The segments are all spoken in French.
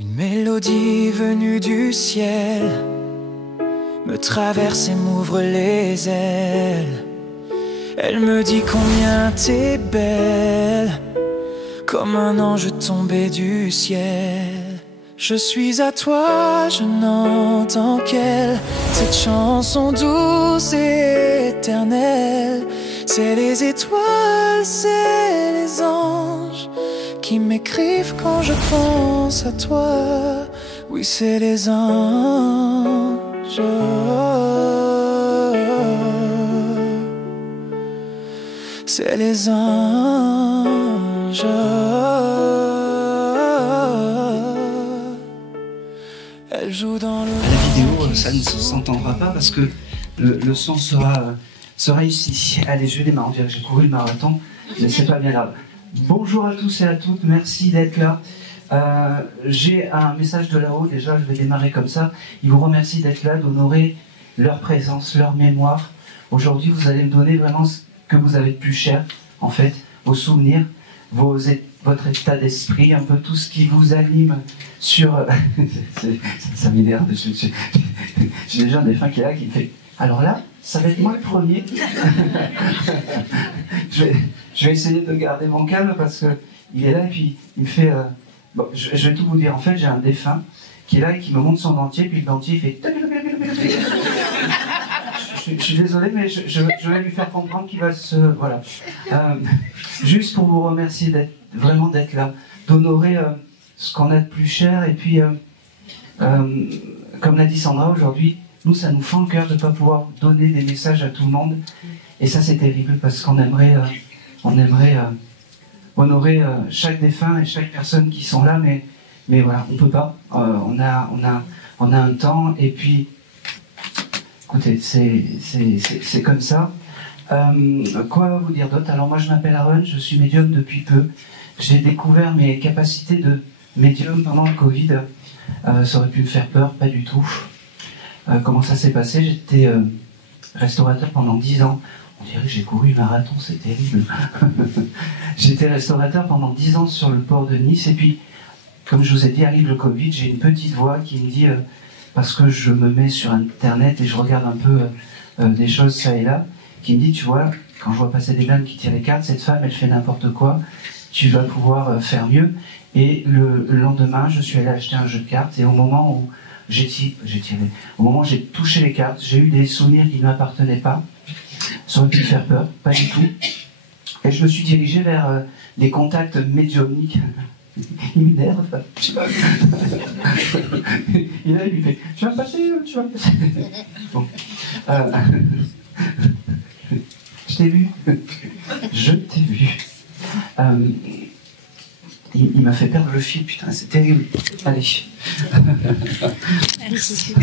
Une mélodie venue du ciel me traverse et m'ouvre les ailes. Elle me dit combien t'es belle, comme un ange tombé du ciel. Je suis à toi, je n'entends qu'elle, cette chanson douce et éternelle. C'est les étoiles, c'est les anges qui m'écrivent quand je pense à toi. Oui, c'est les anges. C'est les anges. Elle joue dans le... La vidéo, ça ne s'entendra pas parce que le son sera ici. Allez, je vais démarrer. On dirait que j'ai couru le marathon, mais c'est pas bien grave. Bonjour à tous et à toutes, merci d'être là. J'ai un message de là-haut, déjà je vais démarrer comme ça. Ils vous remercient d'être là, d'honorer leur présence, leur mémoire. Aujourd'hui, vous allez me donner vraiment ce que vous avez de plus cher, en fait, vos souvenirs, votre état d'esprit, un peu tout ce qui vous anime sur... ça m'énerve, j'ai déjà un défunt qui est là, qui me fait... Alors là, ça va être moi le premier. je vais essayer de garder mon calme parce qu'il est là et puis il me fait... Bon, je vais tout vous dire. En fait, j'ai un défunt qui est là et qui me montre son dentier, puis le dentier il fait... Je suis désolé, mais je vais lui faire comprendre qu'il va se... Voilà. Juste pour vous remercier vraiment d'être là, d'honorer ce qu'on a de plus cher. Et puis, comme l'a dit Sandra aujourd'hui, nous, ça nous fend le cœur de ne pas pouvoir donner des messages à tout le monde. Et ça, c'est terrible parce qu'on aimerait, honorer chaque défunt et chaque personne qui sont là, mais voilà, on ne peut pas. On a un temps et puis... Écoutez, c'est comme ça. Quoi vous dire d'autre? Alors moi je m'appelle Aaron, je suis médium depuis peu. J'ai découvert mes capacités de médium pendant le Covid. Ça aurait pu me faire peur, pas du tout. Comment ça s'est passé? J'étais restaurateur pendant 10 ans. On dirait que j'ai couru le marathon, c'est terrible. J'étais restaurateur pendant 10 ans sur le port de Nice. Et puis, comme je vous ai dit, arrive le Covid, j'ai une petite voix qui me dit... parce que je me mets sur Internet et je regarde un peu des choses ça et là, qui me dit, tu vois, quand je vois passer des dames qui tirent les cartes, cette femme, elle fait n'importe quoi, tu vas pouvoir faire mieux. Et le lendemain, je suis allé acheter un jeu de cartes et au moment où au moment où j'ai touché les cartes, j'ai eu des souvenirs qui ne m'appartenaient pas. Ça aurait pu me faire peur, pas du tout. Et je me suis dirigé vers des contacts médiumniques. Il m'énerve. Il a lui fait, tu vas me passer. Bon. Je t'ai vu. Je t'ai vu. Il m'a fait perdre le fil, putain, c'est terrible. Allez. Merci.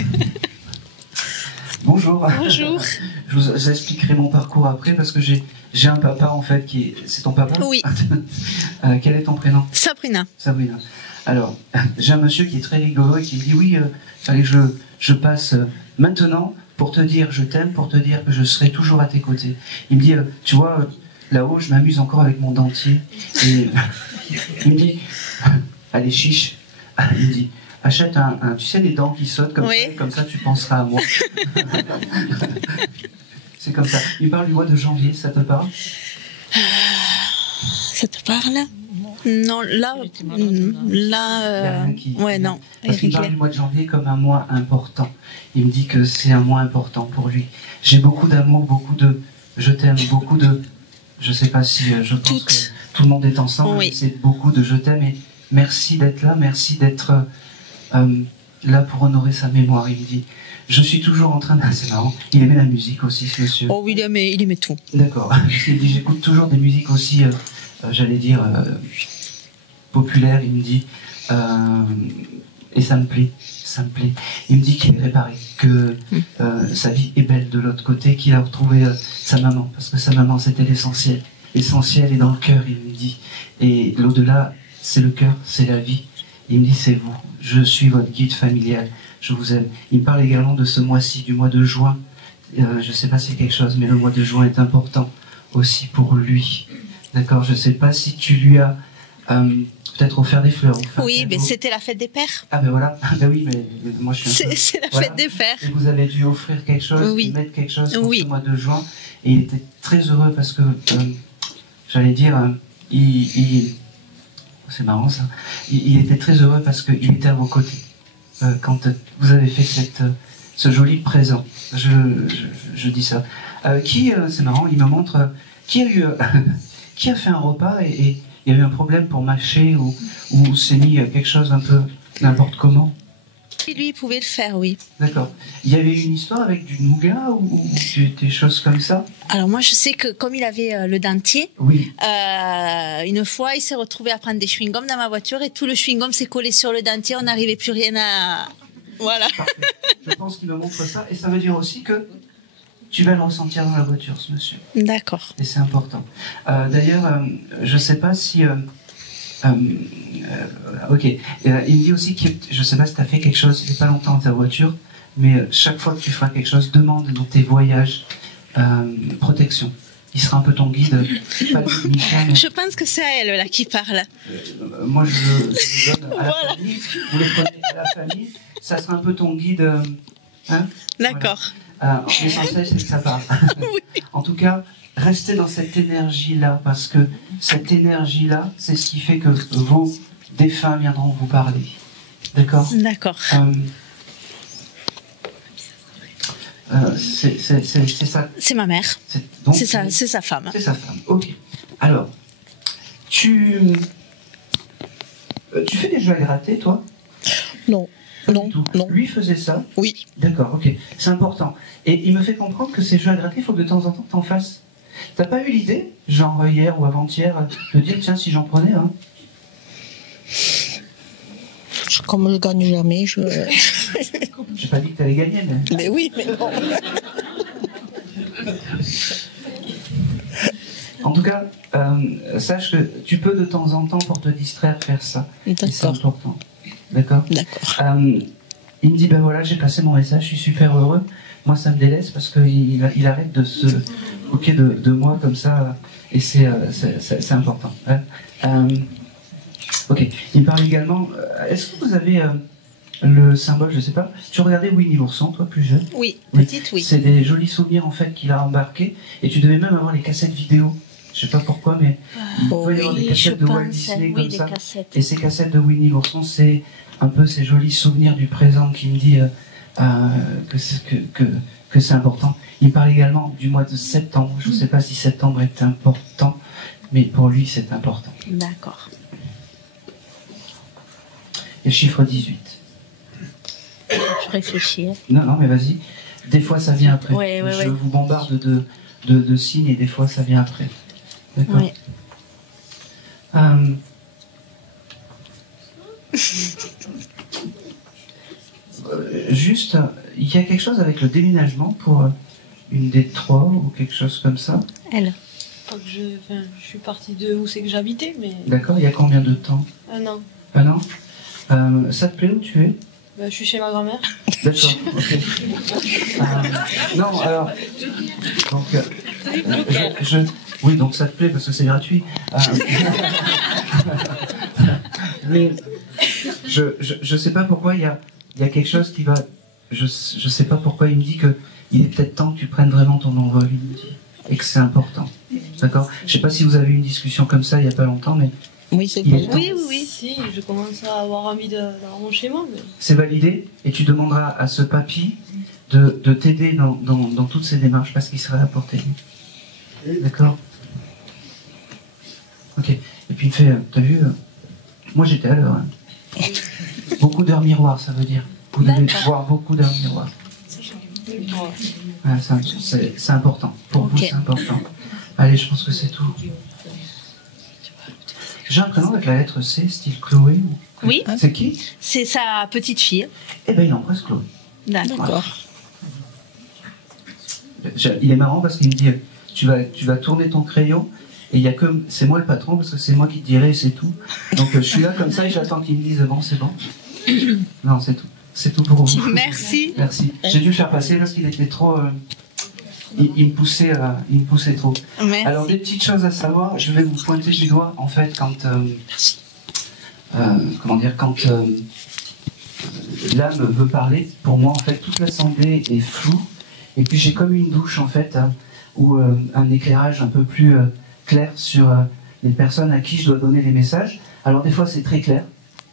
Bonjour. Bonjour. Je vous expliquerai mon parcours après parce que j'ai un papa en fait qui est... C'est ton papa? Oui. Quel est ton prénom? Sabrina. Sabrina. Alors, j'ai un monsieur qui est très rigolo et qui me dit oui, fallait que je passe maintenant pour te dire je t'aime, pour te dire que je serai toujours à tes côtés. Il me dit, tu vois, là-haut, je m'amuse encore avec mon dentier. Et il me dit, allez chiche. Il me dit, achète tu sais les dents qui sautent comme ça tu penseras à moi. C'est comme ça. Il parle du mois de janvier, ça te parle? Ça te parle? Non, là, ouais, non. Parce qu'il parle du mois de janvier comme un mois important. Il me dit que c'est un mois important pour lui. J'ai beaucoup d'amour, beaucoup de je t'aime, beaucoup de... Je sais pas si je pense que tout le monde est ensemble, oui. C'est beaucoup de je t'aime et merci d'être là, merci d'être là pour honorer sa mémoire. Il me dit, je suis toujours en train de... C'est marrant, il aimait la musique aussi, ce monsieur. Oh, il aimait tout. D'accord, il dit, j'écoute toujours des musiques aussi, j'allais dire, populaires, il me dit, et ça me plaît. Il me dit qu'il est réparé, que sa vie est belle de l'autre côté, qu'il a retrouvé sa maman, parce que sa maman c'était l'essentiel. L'essentiel est dans le cœur, il me dit. Et l'au-delà, c'est le cœur, c'est la vie. Il me dit, c'est vous, je suis votre guide familial, je vous aime. Il me parle également de ce mois-ci, du mois de juin. Je ne sais pas si c'est quelque chose, mais le mois de juin est important aussi pour lui. D'accord, je ne sais pas si tu lui as peut-être offert des fleurs. Oui, mais c'était la fête des pères. Ah ben voilà, ben oui, mais moi je suis C'est la voilà. fête des pères. Et vous avez dû offrir quelque chose, Oui. mettre quelque chose pour Oui. ce mois de juin. Et il était très heureux parce que, j'allais dire, c'est marrant ça, il était très heureux parce qu'il était à vos côtés. Quand vous avez fait ce joli présent. Je dis ça. C'est marrant, il me montre, qui a fait un repas et il y a eu un problème pour mâcher ou s'est mis quelque chose un peu n'importe comment. Et lui, il pouvait le faire, oui. D'accord. Il y avait une histoire avec du nougat ou des choses comme ça? Alors moi, je sais que comme il avait le dentier, Oui. une fois, il s'est retrouvé à prendre des chewing-gums dans ma voiture et tout le chewing-gum s'est collé sur le dentier. On n'arrivait plus rien à... Voilà. Parfait. Je pense qu'il me montre ça et ça veut dire aussi que tu vas le ressentir dans la voiture, ce monsieur. D'accord. Et c'est important. D'ailleurs, je ne sais pas si... ok. Il me dit aussi que je ne sais pas si tu as fait quelque chose il n'y a pas longtemps dans ta voiture, mais chaque fois que tu feras quelque chose, demande dans tes voyages protection. Il sera un peu ton guide. Pas de Michel, mais... Je pense que c'est à elle là qui parle. Moi, je le donne à la Voilà. famille. Vous le prenez à la famille. Ça sera un peu ton guide. Hein. D'accord. Voilà. L'essentiel, c'est que ça part. Oui. En tout cas, restez dans cette énergie-là, parce que cette énergie-là, c'est ce qui fait que vos défunts viendront vous parler. D'accord? D'accord. C'est ça. C'est ma mère. Donc, C'est sa femme. C'est sa femme. Ok. Alors, tu fais des jeux à gratter, toi? Non. Pas Non, du tout. non. Lui faisait ça? Oui. D'accord, ok. C'est important. Et il me fait comprendre que ces jeux à gratter, il faut que de temps en temps t'en fasses. T'as pas eu l'idée, genre hier ou avant-hier, de dire tiens, si j'en prenais un? Comme je gagne jamais, je... J'ai pas dit que t'allais gagner, mais. Mais oui, mais non. En tout cas, sache que tu peux de temps en temps, pour te distraire, faire ça. Et c'est D'accord. important. D'accord? D'accord. Il me dit ben voilà, j'ai passé mon message, je suis super heureux. Moi, ça me délaisse parce qu'il arrête de se moquer de moi comme ça, et c'est important. Hein. Ok. Il me parle également. Est-ce que vous avez le symbole, je sais pas. Tu regardais Winnie l'ourson, toi, plus jeune? Oui, Oui. petite, oui. C'est des jolis souvenirs en fait qu'il a embarqués, et tu devais même avoir les cassettes vidéo. Je sais pas pourquoi, mais il pouvait y avoir des Oui, je cassettes de Walt pense. Disney Oui, comme des ça. cassettes. Et ces cassettes de Winnie l'ourson, c'est un peu ces jolis souvenirs du présent qui me dit que c'est important. Il parle également du mois de septembre. Je ne sais pas si septembre est important, mais pour lui, c'est important. D'accord. Et le chiffre 18. Je réfléchis. Non, mais vas-y. Des fois, ça vient après. Ouais, Je vous bombarde de signes et des fois, ça vient après. D'accord. Ouais. Juste, il y a quelque chose avec le déménagement pour une des trois ou quelque chose comme ça. Elle. Je suis partie de où c'est que j'habitais, mais D'accord, il y a combien de temps? un an. Un an. Ça te plaît où tu es? Bah, je suis chez ma grand-mère. D'accord, ok. Non, alors. Donc, oui, donc ça te plaît parce que c'est gratuit. Mais je sais pas pourquoi il y a quelque chose qui va. Je sais pas pourquoi il me dit que il est peut-être temps que tu prennes vraiment ton envol, il me dit, et que c'est important. D'accord? Je sais pas si vous avez eu une discussion comme ça il y a pas longtemps, mais Oui, c'est Il est bon. temps. Oui. Si, je commence à avoir envie d'avoir mon chez moi. Mais... c'est validé, et tu demanderas à ce papy de t'aider dans toutes ces démarches parce qu'il sera là pour t'aider. D'accord? Ok. Et puis il me fait, t'as vu, moi j'étais à l'heure. Hein. Beaucoup d'heures miroirs, ça veut dire. Vous devez voir beaucoup d'heures miroirs. Ouais, c'est important. Pour vous, Ok. c'est important. Allez, je pense que c'est tout. J'ai un prénom avec la lettre C, style Chloé. Oui. C'est qui? C'est sa petite fille. Eh ben, il embrasse Chloé. D'accord. D'accord. Il est marrant parce qu'il me dit, tu vas tourner ton crayon, et il y a que, c'est moi le patron parce que c'est moi qui te dirai, c'est tout. Donc je suis là comme ça et j'attends qu'il me dise bon, c'est bon. Non, c'est tout. C'est tout pour vous. Merci. Merci. J'ai dû le faire passer parce qu'il était trop. Il me poussait trop. Merci. Alors, des petites choses à savoir. Je vais vous pointer du doigt, en fait, quand comment dire, quand l'âme veut parler, pour moi, en fait, toute l'assemblée est floue. Et puis j'ai comme une douche, en fait, hein, ou un éclairage un peu plus clair sur les personnes à qui je dois donner les messages. Alors des fois, c'est très clair,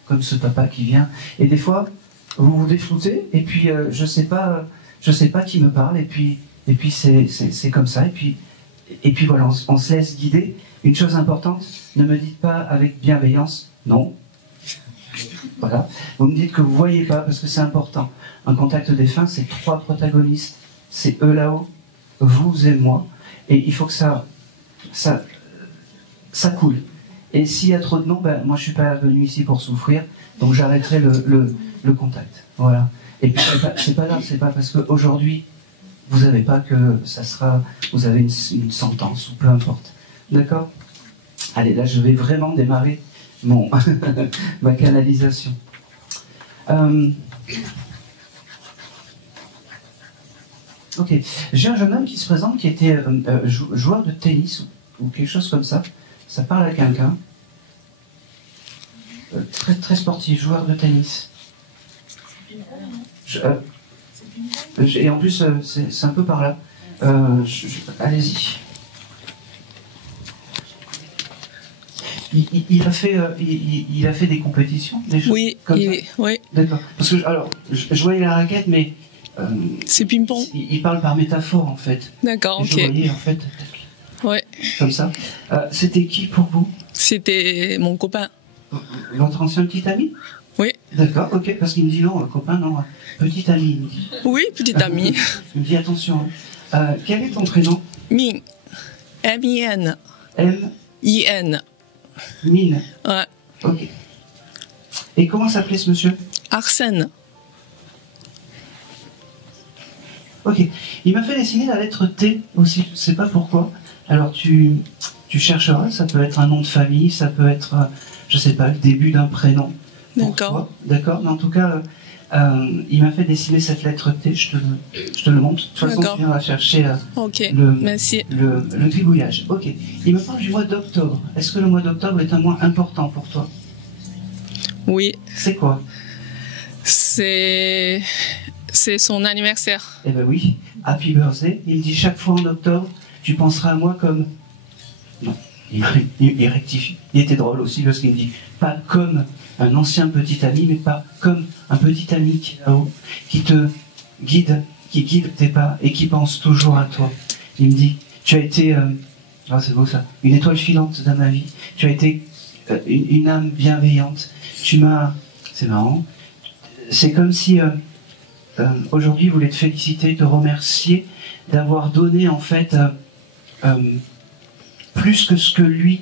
comme ce papa qui vient. Et des fois, vous vous défloutez, et puis je sais pas qui me parle, et puis c'est comme ça. Et puis voilà, on se laisse guider. Une chose importante, ne me dites pas avec bienveillance, non. Voilà. Vous me dites que vous ne voyez pas, parce que c'est important. Un contact défunt, c'est 3 protagonistes. C'est eux là-haut, vous et moi. Et il faut que ça coule. Et s'il y a trop de noms, ben, moi je ne suis pas venu ici pour souffrir, donc j'arrêterai le contact. Voilà. Et puis c'est pas grave, c'est pas parce qu'aujourd'hui, vous n'avez pas que ça sera, vous avez une sentence ou peu importe. D'accord? Allez, là je vais vraiment démarrer ma canalisation. Ok, j'ai un jeune homme qui se présente qui était joueur de tennis ou quelque chose comme ça. Ça parle à quelqu'un. Très, très sportif, joueur de tennis. Et en plus, c'est un peu par là. Allez-y. Il a fait des compétitions, des choses Oui, comme ça. Oui. D'accord. Parce que je voyais la raquette, mais c'est ping-pong. Il parle par métaphore en fait. D'accord, ok. Je voyais en fait. Ouais. Comme ça. C'était qui pour vous? C'était mon copain. Votre ancien petit ami? Oui. D'accord, ok. Parce qu'il me dit non, copain, non, petit ami. Il me dit. Oui, petit ami. Il me dit attention. Quel est ton prénom? Min. M-I-N. M-I-N. Mine. Ouais. Ok. Et comment s'appelait ce monsieur? Arsène. Ok. Il m'a fait dessiner la lettre T aussi, je ne sais pas pourquoi. Alors tu chercheras, ça peut être un nom de famille, ça peut être, je ne sais pas, le début d'un prénom. D'accord. D'accord, mais en tout cas, il m'a fait dessiner cette lettre T, je te le montre. De toute façon, tu viendras chercher Merci. le gribouillage. Ok. Il me parle du mois d'octobre. Est-ce que le mois d'octobre est un mois important pour toi? Oui. C'est quoi? C'est son anniversaire. Eh ben oui, happy birthday. Il me dit chaque fois en octobre, tu penseras à moi comme... Non, il rectifie. Il était drôle aussi parce qu'il me dit pas comme un ancien petit ami, mais pas comme un petit ami qui est là-haut, qui te guide, qui guide tes pas et qui pense toujours à toi. Il me dit, tu as été... Ah, c'est beau ça. Une étoile filante dans ma vie. Tu as été une âme bienveillante. Tu m'as... C'est marrant. C'est comme si... aujourd'hui, il voulait te féliciter, te remercier d'avoir donné en fait plus que ce que lui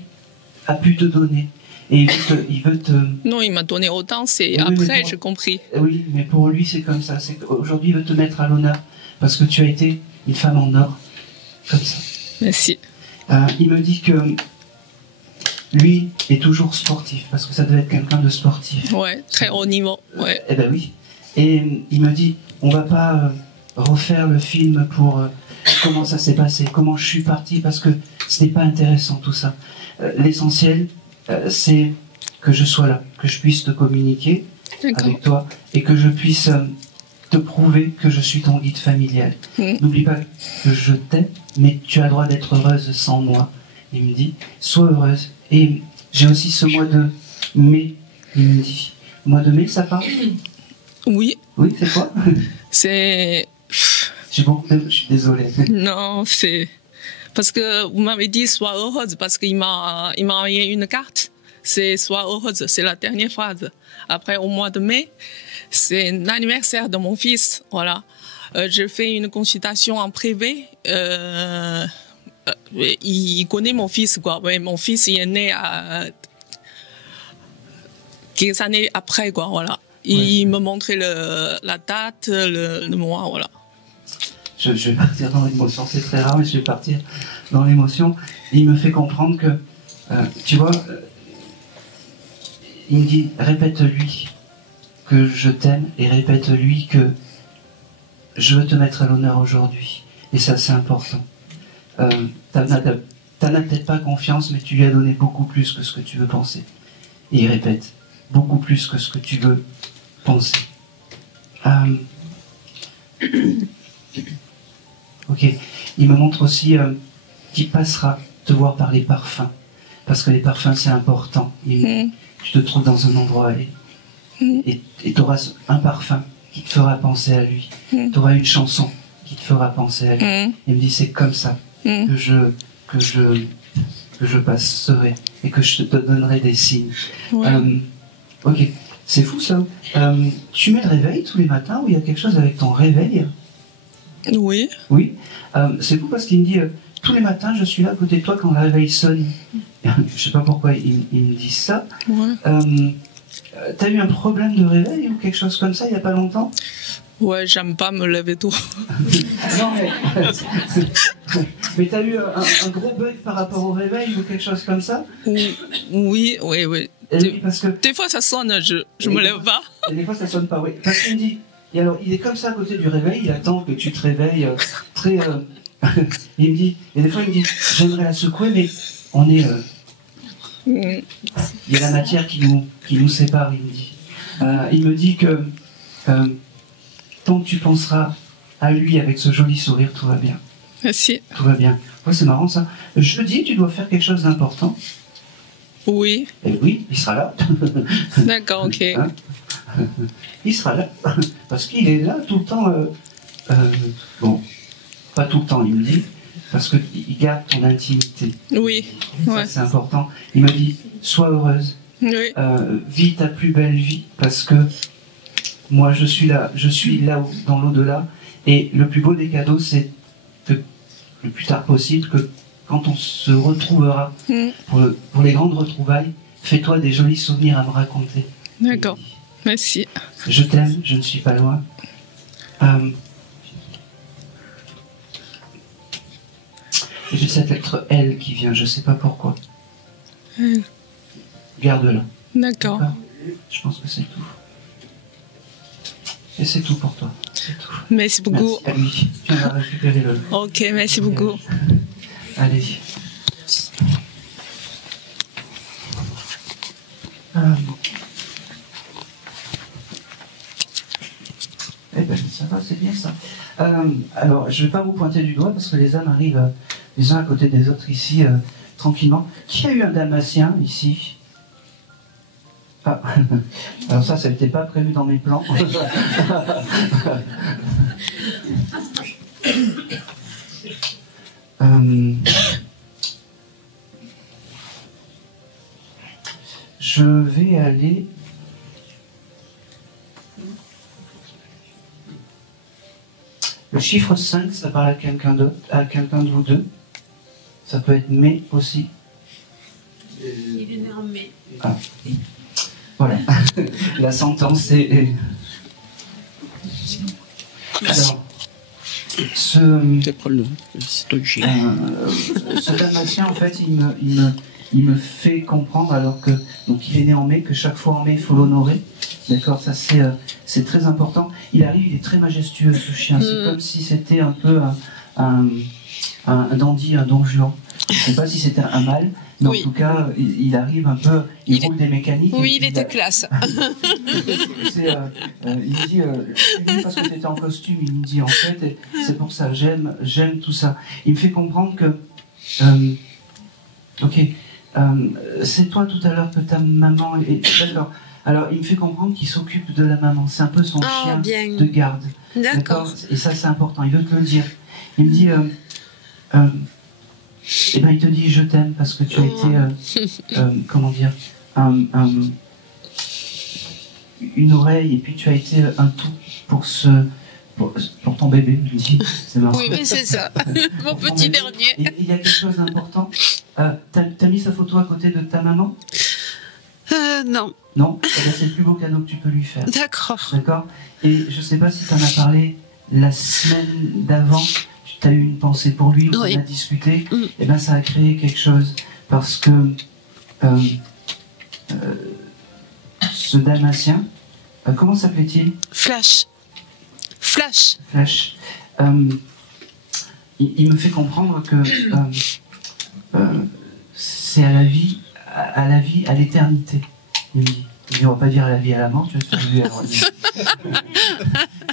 a pu te donner. Et il veut te... Non, il m'a donné autant, c'est oui, après, j'ai compris. Oui, mais pour lui, c'est comme ça. Aujourd'hui, il veut te mettre à l'honneur parce que tu as été une femme en or. Comme ça. Merci. Il me dit que lui est toujours sportif parce que ça doit être quelqu'un de sportif. Ouais, très haut niveau. Ouais. Eh ben oui. Et il me dit, on va pas refaire le film pour comment ça s'est passé, comment je suis parti, parce que ce n'est pas intéressant tout ça. L'essentiel, c'est que je sois là, que je puisse te communiquer avec toi et que je puisse te prouver que je suis ton guide familial. N'oublie pas que je t'aime, mais tu as le droit d'être heureuse sans moi. Il me dit, sois heureuse. Et j'ai aussi ce mois de mai, il me dit. Le mois de mai, ça parle? Oui. Oui, c'est quoi? C'est... J'ai beaucoup de... Je suis désolé. Non, c'est... Parce que vous m'avez dit « sois heureuse » parce qu'il m'a envoyé une carte. C'est « sois heureuse », c'est la dernière phrase. Après, au mois de mai, c'est l'anniversaire de mon fils. Voilà. J'ai fait une consultation en privé. Il connaît mon fils, quoi. Ouais, mon fils, il est né à... quelques années après, quoi. Voilà. Il me montrait la date, le mois, voilà. Je vais partir dans l'émotion, c'est très rare, mais je vais partir dans l'émotion. Il me fait comprendre que, tu vois, il me dit, répète-lui que je t'aime et répète-lui que je veux te mettre à l'honneur aujourd'hui. Et ça, c'est important. T'en as peut-être pas confiance, mais tu lui as donné beaucoup plus que ce que tu veux penser. Et il répète, beaucoup plus que ce que tu veux penser. Ok. Il me montre aussi qu'il passera te voir par les parfums. Parce que les parfums, c'est important. Tu te trouves dans un endroit et tu auras un parfum qui te fera penser à lui. Tu auras une chanson qui te fera penser à lui. Il me dit, c'est comme ça que je passerai et que je te donnerai des signes. Ok. C'est fou ça. Tu mets le réveil tous les matins ou il y a quelque chose avec ton réveil? Oui. Oui. C'est fou parce qu'il me dit tous les matins je suis là à côté de toi quand le réveil sonne. Je sais pas pourquoi il me dit ça. T'as eu un problème de réveil ou quelque chose comme ça il y a pas longtemps? Ouais, j'aime pas me lever tôt. Non mais t'as eu un gros bug par rapport au réveil ou quelque chose comme ça? Oui. Parce que des fois ça sonne, je me lève pas. Et des fois ça sonne pas, oui. Parce qu'il me dit, et alors il est comme ça à côté du réveil, il attend que tu te réveilles très. Il me dit, et des fois il me dit, j'aimerais la secouer, mais on est. Il y a la matière qui nous sépare, il me dit. Il me dit que tant que tu penseras à lui avec ce joli sourire, tout va bien. Merci. Tout va bien. Ouais, c'est marrant ça. Jeudi, tu dois faire quelque chose d'important. Oui. Et oui, il sera là. D'accord, ok. Hein, il sera là. Parce qu'il est là tout le temps. Bon, pas tout le temps, il me dit. Parce qu'il garde ton intimité. Oui. Ça, c'est important. Il m'a dit, sois heureuse. Oui. Vis ta plus belle vie. Parce que moi, je suis là dans l'au-delà. Et le plus beau des cadeaux, c'est que le plus tard possible, que quand on se retrouvera pour les grandes retrouvailles, fais-toi des jolis souvenirs à me raconter. D'accord. Merci. Je t'aime, je ne suis pas loin. Et j'ai cette lettre L qui vient, je ne sais pas pourquoi. Garde-la. D'accord. Je pense que c'est tout. Et c'est tout pour toi. C'est tout. Merci beaucoup. Merci à lui. Tu vas récupérer le... Ok, merci beaucoup. Allez. Eh ben, ça va, c'est bien ça. Alors, je ne vais pas vous pointer du doigt parce que les âmes arrivent les uns à côté des autres ici, tranquillement. Qui a eu un dalmatien ici? Ah. Alors ça n'était pas prévu dans mes plans. Je vais aller... Le chiffre 5, ça parle à quelqu'un d'autre, à quelqu'un de vous deux. Ça peut être mai aussi. Il est né en mai. Ah. Voilà. La sentence est... Alors, ce dalmatien, en fait, il me fait comprendre, alors que donc il est né en mai, que chaque fois en mai, il faut l'honorer. D'accord, ça c'est très important. Il arrive, il est très majestueux, ce chien. C'est comme si c'était un peu un dandy, un don Juan. Je ne sais pas si c'était un mâle, mais en tout cas, il arrive un peu, il roule des mécaniques. Oui, il était classe. Il me dit, c'est bien parce que tu étais en costume, il me dit en fait, c'est pour ça, j'aime tout ça. Il me fait comprendre que, c'est toi tout à l'heure que ta maman est... D'accord. Alors, il me fait comprendre qu'il s'occupe de la maman. C'est un peu son chien de garde. D'accord. Et ça, c'est important. Il veut te le dire. Il me dit... eh ben, il te dit je t'aime parce que tu as été... comment dire une oreille et puis tu as été un tout pour ton bébé, je dis. C'est marrant. Oui, mais c'est ça. Mon petit dernier. Il y a quelque chose d'important. T'as mis sa photo à côté de ta maman? Non. Non, eh ben, c'est le plus beau cadeau que tu peux lui faire. D'accord. D'accord. Et je sais pas si tu en as parlé la semaine d'avant, tu as eu une pensée pour lui, on a discuté, et ben ça a créé quelque chose. Parce que ce dalmatien, comment s'appelait-il? Flash. Flash. Flash. Il me fait comprendre que c'est à la vie, à l'éternité. Il me dit. on va pas dire à la vie, à la mort, tu vas te faire enlever alors.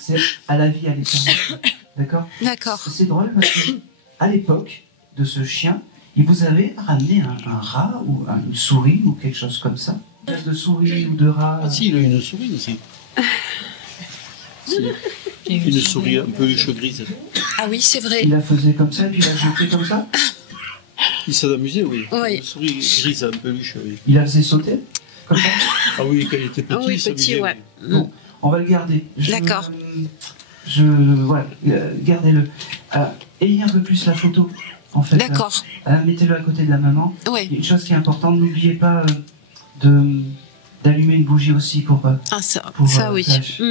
C'est à la vie, à l'éternité. D'accord? D'accord. C'est drôle parce que, à l'époque de ce chien, il vous avait ramené un rat ou une souris ou quelque chose comme ça. Une espèce de souris ou de rat. Ah si, il a une souris aussi. Si. Une souris un peu grise. Ah oui, c'est vrai. Il la faisait comme ça et puis il la jetait comme ça. Il s'est amusé, oui. Oui. Une souris grise, un peu luche, oui. Il la faisait sauter comme ça. Ah oui, quand il était petit, Ah oui, il s'amusait, petit, ouais. oui. Bon, on va le garder. D'accord. Voilà, gardez-le. Ayez un peu plus la photo, en fait. D'accord. Mettez-le à côté de la maman. Oui. Une chose qui est importante, n'oubliez pas d'allumer une bougie aussi pour Ah, ça, pour, ça oui. Flash.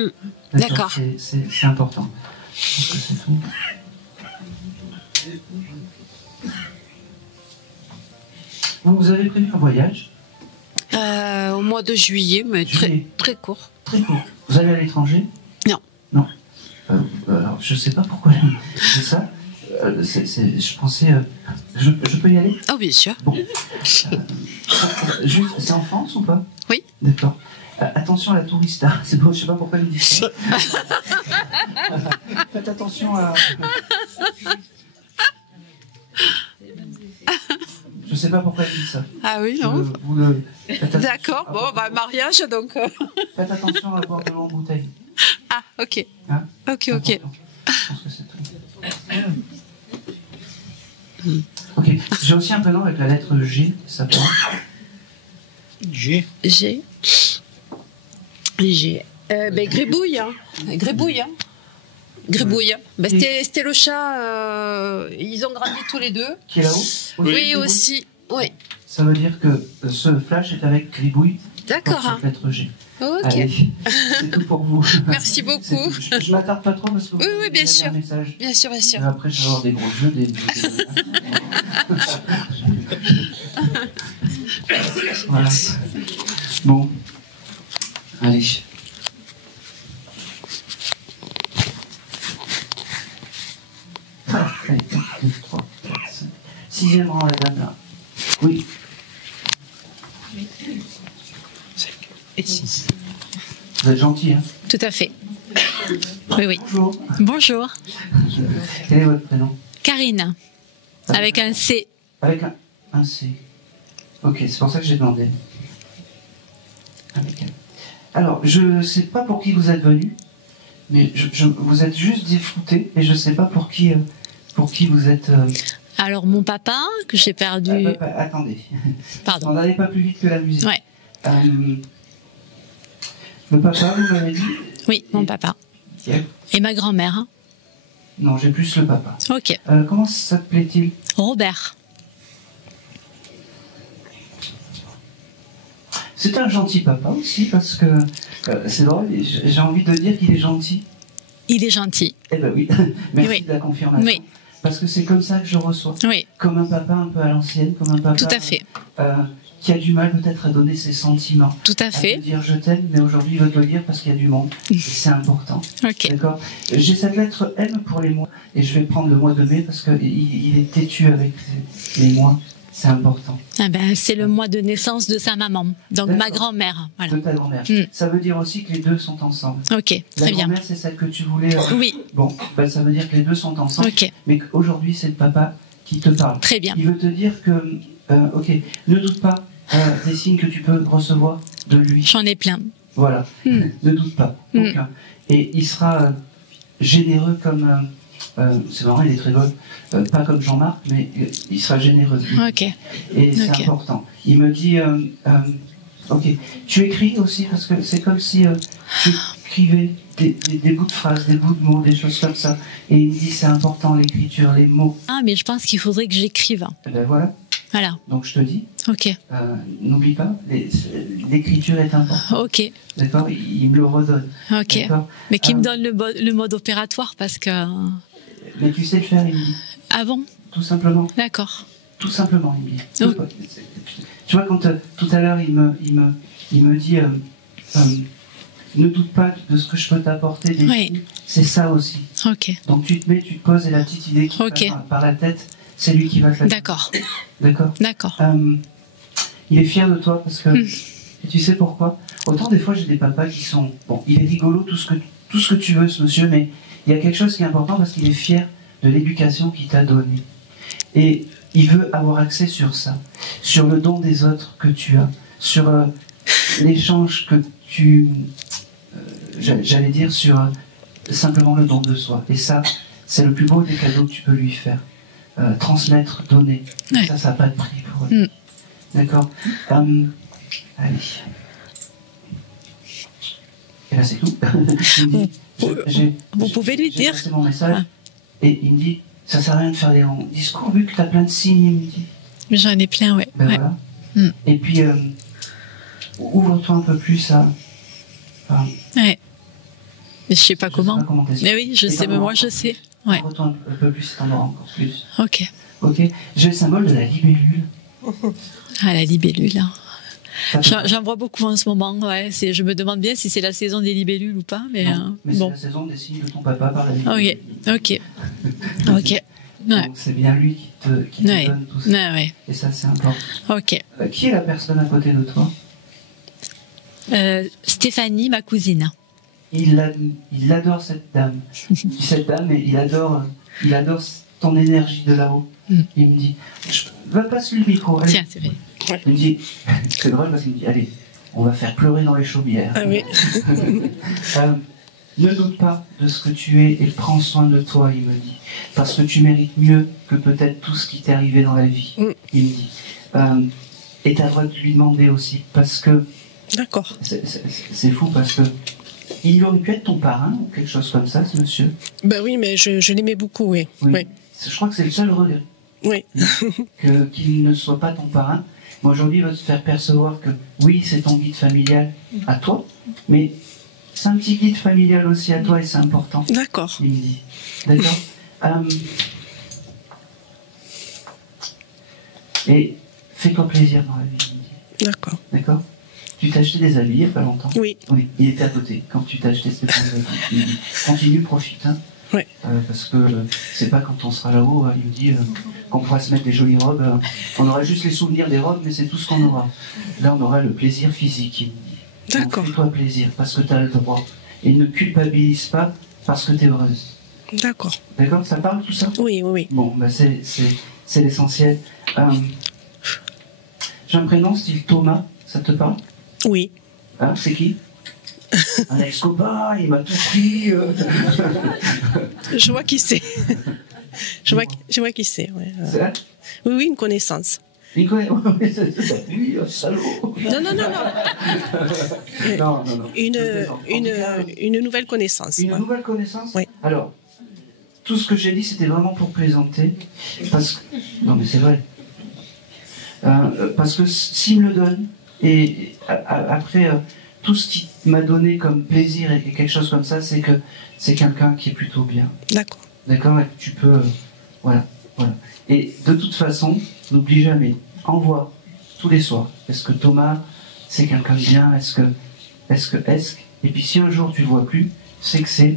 D'accord. C'est important. Je pense que c'est tout. Vous avez prévu un voyage Au mois de juillet, mais Juillet. très court. très court. Vous allez à l'étranger? Non. Non. Alors, je ne sais pas pourquoi c'est ça. Je pensais... je peux y aller? Oh, bien sûr. Bon. Juste, c'est en France ou pas? Oui. D'accord. Attention à la tourista. C'est bon, je sais pas pourquoi il me dit ça. Faites attention à... Je sais pas pourquoi il dit ça. Ah oui, non. Faites attention D'accord, à bon, boire- bah, mariage, donc. Faites attention à boire de l'eau en bouteille. Ah, ok. Hein? Ok, C'est ok. important. Je pense que c'est tout. Ok. J'ai aussi un prénom avec la lettre G. Ça peut... G. J'ai. Gribouille, hein. Gribouille, hein. Gribouille. Ben, c'était le chat, ils ont grandi tous les deux. Qui est là-haut? Oui, aussi. Oui. Ça veut dire que ce flash est avec Gribouille. D'accord. Pour Hein. cette lettre G. Ok. Allez, c'est tout pour vous. Merci beaucoup. C'est tout. Je m'attarde pas trop parce que vous Oui, oui, avez bien un sûr. message. Bien sûr, bien sûr. Après, je vais avoir des gros jeux, Voilà. Bon. Allez. Allez, 1, 2, 3, 4, 5. Sixième rang, la dame là. Oui. Et 6. Vous êtes gentil, hein? Tout à fait. Oui, oui. Bonjour. Bonjour. Quel est votre prénom? Karine. Avec un C. Avec un C. Ok, c'est pour ça que j'ai demandé. Avec un. Alors, je ne sais pas pour qui vous êtes venu, mais vous êtes juste défouté et je ne sais pas pour qui vous êtes. Alors, mon papa, que j'ai perdu. Attendez. Pardon. On n'allait pas plus vite que la musique. Ouais. Le papa, vous m'avez dit? Oui, mon papa. Et ma grand-mère. Hein. Non, j'ai plus le papa. Ok. Comment s'appelait-il? Robert. C'est un gentil papa aussi parce que c'est drôle, j'ai envie de dire qu'il est gentil. Il est gentil. Eh ben oui, merci Oui. de la confirmation. Oui. Parce que c'est comme ça que je reçois. Oui, Comme un papa un peu à l'ancienne, comme un papa tout à fait. qui a du mal peut-être à donner ses sentiments. Tout à À fait. te dire je t'aime, mais aujourd'hui il veut te le dire parce qu'il y a du monde. Et c'est important. Ok. D'accord. J'ai cette lettre M pour les mois et je vais prendre le mois de mai parce qu'il est têtu avec les mois. C'est important. Ah ben, c'est le mois de naissance de sa maman. Donc, ma D'accord. grand-mère. Voilà. De ta grand-mère. Mm. Ça veut dire aussi que les deux sont ensemble. Ok, La très bien. grand-mère, c'est celle que tu voulais. Oui, Bon, ben, ça veut dire que les deux sont ensemble. ok, Mais qu'aujourd'hui, c'est le papa qui te parle. très bien. Il veut te dire que, ok, ne doute pas des signes que tu peux recevoir de lui. J'en ai plein. Voilà, Mm. ne doute pas. Mm. Aucun. Et il sera généreux comme. C'est marrant, il est très drôle. Pas comme Jean-Marc, mais il sera généreux. Ok, Et c'est Ok. important. Il me dit, ok, tu écris aussi parce que c'est comme si tu écrivais des bouts de phrases, des bouts de mots, des choses comme ça. Et il me dit, c'est important l'écriture, les mots. ah, mais je pense qu'il faudrait que j'écrive. Et ben voilà. Voilà, Donc je te dis, ok, n'oublie pas, l'écriture est importante. ok, D'accord, il me le redonne. ok. D'accord. Mais qui me donne le mode opératoire parce que. Mais tu sais le faire, il me dit. Ah bon? Tout simplement. D'accord. Tout simplement, il me dit. Oh. Tu vois, quand tout à l'heure, il me dit ne doute pas de ce que je peux t'apporter. Des Oui. signes. C'est ça aussi. Ok, Donc tu te poses et la petite idée qui Ok. passe par la tête, c'est lui qui va te la dire. d'accord, D'accord. d'accord. Il est fier de toi parce que Et tu sais pourquoi? Autant des fois j'ai des papas qui sont... Bon, il est rigolo, tout ce que tu veux ce monsieur, mais il y a quelque chose qui est important parce qu'il est fier de l'éducation qu'il t'a donnée. Et il veut avoir accès sur ça, sur le don des autres que tu as, sur l'échange que tu... j'allais dire sur simplement le don de soi. Et ça, c'est le plus beau des cadeaux que tu peux lui faire. Transmettre, donner. Ouais. Ça n'a pas de prix pour eux. D'accord. Allez. Et là, c'est tout. Il me dit, Vous pouvez lui j'ai dire. passé mon message, et il me dit, ça sert à rien de faire des longs discours, vu que tu as plein de signes, il me dit. J'en ai plein, ouais. Ben Ouais. voilà. Et puis, ouvre-toi un peu plus à... Enfin, Ouais. Mais je sais pas je comment. sais pas comment t'expliquer. Mais oui, je Et sais, t'en mais moi auras je sais. Ouais. Ouvre-toi un peu plus, t'en auras encore plus. Ok. Ok. J'ai le symbole de la libellule. Ah, la libellule. Hein. Ça te- J'en vois beaucoup en ce moment. Ouais. Je me demande bien si c'est la saison des libellules ou pas. Mais, Non, mais bon. c'est la saison des signes de ton papa par la libellule. Ok. Ok. Ouais. Donc c'est bien lui qui te Ouais. donne tout ça. Ouais. Et ça, c'est important. Ok. Qui est la personne à côté de toi? Stéphanie, ma cousine. Il adore cette dame. Cette dame, et il adore ton énergie de là-haut. Il me dit, va passer le micro. Allez. Tiens, c'est vrai. Il me dit, c'est drôle parce qu'il me dit, allez, on va faire pleurer dans les chaumières. Ah oui. Ne doute pas de ce que tu es et prends soin de toi, il me dit. Parce que tu mérites mieux que peut-être tout ce qui t'est arrivé dans la vie. Il me dit. Et tu as le droit de lui demander aussi, parce que D'accord. c'est fou, parce que il aurait pu être ton parrain ou quelque chose comme ça, ce monsieur. Ben oui, mais je l'aimais beaucoup, oui. Oui. Je crois que c'est le seul regret. Oui. Qu'il ne soit pas ton parrain. Mais aujourd'hui, il va te faire percevoir que oui, c'est ton guide familial à toi, mais c'est un petit guide familial aussi à toi et c'est important. D'accord. Il me dit. D'accord. Et fais-toi plaisir dans la vie, il me dit. D'accord. D'accord. Tu t'as acheté des habits il n'y a pas longtemps. Oui. Oui, il était à côté quand tu t'as acheté ces habits. Il me dit, continue, profite. Hein. Oui. Parce que c'est pas quand on sera là-haut, il me dit qu'on pourra se mettre des jolies robes. On aura juste les souvenirs des robes, mais c'est tout ce qu'on aura. Là, on aura le plaisir physique, il me dit. D'accord. Donc, fais-toi plaisir parce que tu as le droit. Et ne culpabilise pas parce que tu es heureuse. D'accord. D'accord. Ça parle tout ça? Oui, oui, oui. Bon, bah c'est l'essentiel. J'ai un prénom style Thomas, ça te parle? Oui. Hein, c'est qui? Un ex-copain, il m'a tout pris. Je vois qui c'est. je vois qui c'est. Ouais. C'est vrai? Oui, oui, une connaissance. Il connaît. Lui, salaud. Non, non, non, non. Non, non, non. Une nouvelle connaissance. Une ouais. nouvelle connaissance? Oui. Alors, tout ce que j'ai dit, c'était vraiment pour plaisanter. Parce que... Non, mais c'est vrai. Parce que s'il me le donne, et après, tout ce qu'il m'a donné comme plaisir et quelque chose comme ça, c'est que c'est quelqu'un qui est plutôt bien. D'accord. D'accord? Et que tu peux... voilà. Et de toute façon, n'oublie jamais, envoie tous les soirs. Est-ce que Thomas, c'est quelqu'un de bien? Est-ce que... Et puis si un jour tu le vois plus, c'est que c'est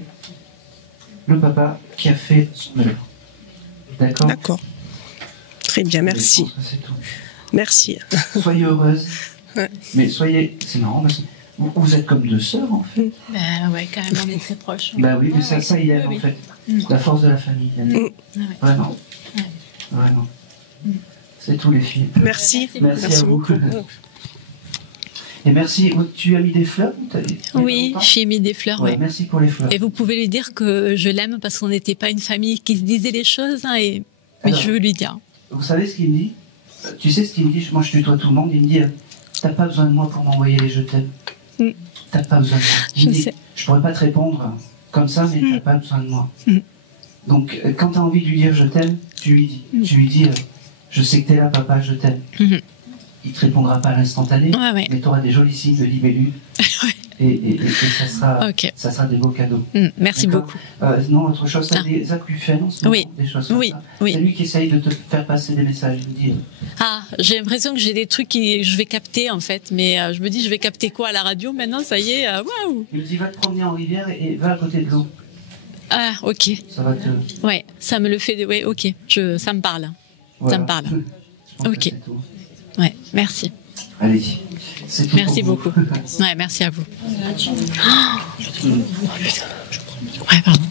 le papa qui a fait son œuvre. D'accord? D'accord. Très bien, merci. Je pense que c'est tout. Merci. Soyez heureuse. Ouais. Mais soyez... C'est marrant, parce que vous êtes comme deux sœurs, en fait. Ben ouais, quand même, on est très proches. Bah oui, mais ça il aime, Oui, en fait. Mm. La force de la famille. il aime. Ouais. Vraiment. Ouais. Vraiment. C'est tous les filles. Merci. Merci à vous. beaucoup. Et merci. Tu as mis des fleurs? Oui, j'ai mis des fleurs, Ouais, ouais. merci pour les fleurs. Et vous pouvez lui dire que je l'aime parce qu'on n'était pas une famille qui se disait les choses, hein, mais Alors, je veux lui dire. Vous savez ce qu'il me dit? Tu sais ce qu'il me dit? Moi je tutoie tout le monde. Il me dit t'as pas besoin de moi pour m'envoyer les je t'aime. Mm. T'as pas besoin de moi. Il Je me dit, sais. je pourrais pas te répondre comme ça, mais t'as pas besoin de moi. Mm. Donc quand t'as envie de lui dire je t'aime, tu lui dis. Tu lui dis je sais que t'es là, papa, je t'aime. Mhm. Il te répondra pas à l'instantané, Ouais, ouais. mais t'auras des jolis signes de libellule. Ouais. Et Ok. ça sera des beaux cadeaux. Merci D'accord. beaucoup. Non, autre chose, t'as Ah. des acouphènes en ce moment, Oui. des choses comme Oui, ça. oui. C'est lui qui essaye de te faire passer des messages. Il me dit, Ah, j'ai l'impression que j'ai des trucs que je vais capter en fait, mais je me dis je vais capter quoi à la radio maintenant, ça y est, waouh. il me dit va te promener en rivière et va à côté de l'eau. Ah, ok. Ça va te... Ouais, ça me le fait, ouais, ok, ça me parle. Voilà. Ça me parle. Je pense que Ok. c'est tout. Ouais, merci. Allez, c'est tout. Merci pour beaucoup. vous. Ouais, merci à vous. Ouais, pardon.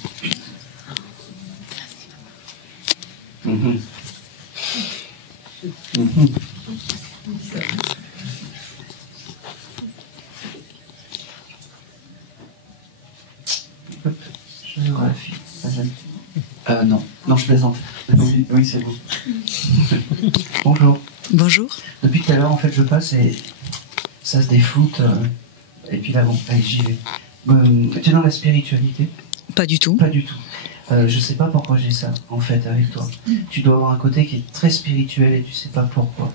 Mhm. Mhm. Géographie. Non, je plaisante. Oui, c'est vous. Bonjour. Bonjour. Depuis tout à l'heure, en fait, je passe et ça se défloute. Et puis là, bon, allez, j'y vais. Tu es dans la spiritualité? Pas du tout. Pas du tout. Je sais pas pourquoi j'ai ça, en fait, avec toi. Tu dois avoir un côté qui est très spirituel et tu sais pas pourquoi.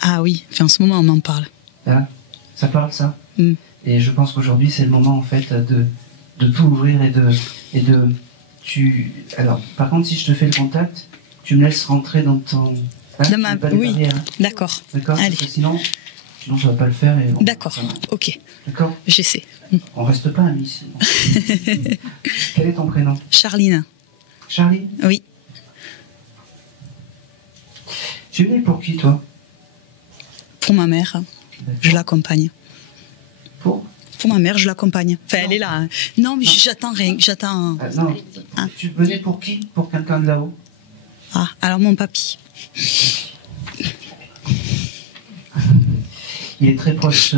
Ah oui, enfin, en ce moment, on m'en parle. Hein? Ça parle, ça? Mm. Et je pense qu'aujourd'hui, c'est le moment, en fait, de tout ouvrir et de... Alors, par contre, si je te fais le contact, tu me laisses rentrer dans ton... Hein, Dans ma... Oui, hein. d'accord. D'accord. Allez. Parce que sinon, ça va pas le faire. Et d'accord, ok. D'accord. J'essaie. On reste pas amis ici. Quel est ton prénom? Charline. Charlie? Oui. Tu venais pour qui, toi? Pour ma mère. Je l'accompagne. Pour ma mère, je l'accompagne. Enfin, elle est là. Hein. Non, mais j'attends rien. J'attends... non. Hein? Tu venais pour qui? Pour quelqu'un de là-haut? Ah, alors mon papy. Il est très proche,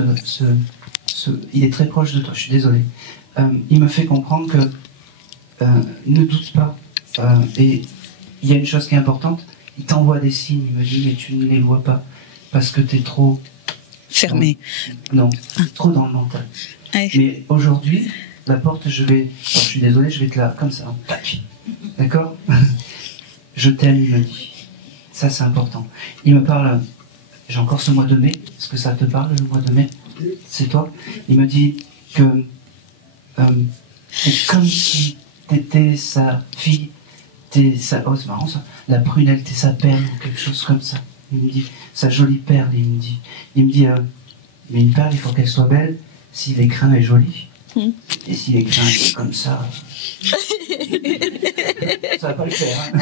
il est très proche de toi, je suis désolé. Il me fait comprendre que ne doute pas. Et il y a une chose qui est importante, il t'envoie des signes, il me dit, mais tu ne les vois pas, parce que tu es trop... Fermé. Non, trop dans le mental. Ouais. Mais aujourd'hui, la porte, je suis désolé, je vais te la... comme ça, tac. D'accord? Je t'aime, il me dit. Ça, c'est important. Il me parle... J'ai encore ce mois de mai. Est-ce que ça te parle, le mois de mai? C'est toi? Il me dit que c'est comme si t'étais sa fille, oh, c'est marrant ça, la prunelle, t'es sa perle ou quelque chose comme ça. Il me dit, sa jolie perle, il me dit, mais une perle, il faut qu'elle soit belle si l'écrin est joli. Et si l'écrin est comme ça, ça va pas le faire. Hein.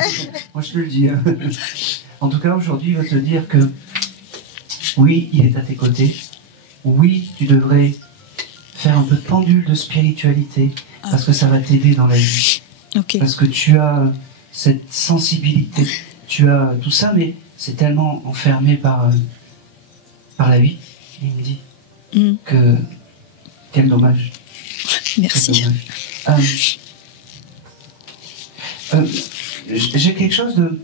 Moi, je te le dis. Hein. En tout cas, aujourd'hui, il va te dire que oui, il est à tes côtés. Oui, tu devrais faire un peu de pendule de spiritualité parce que ça va t'aider dans la vie. Okay. Parce que tu as cette sensibilité, tu as tout ça, mais c'est tellement enfermé par la vie. Il me dit que quel dommage. Merci. Quel dommage. J'ai quelque chose de...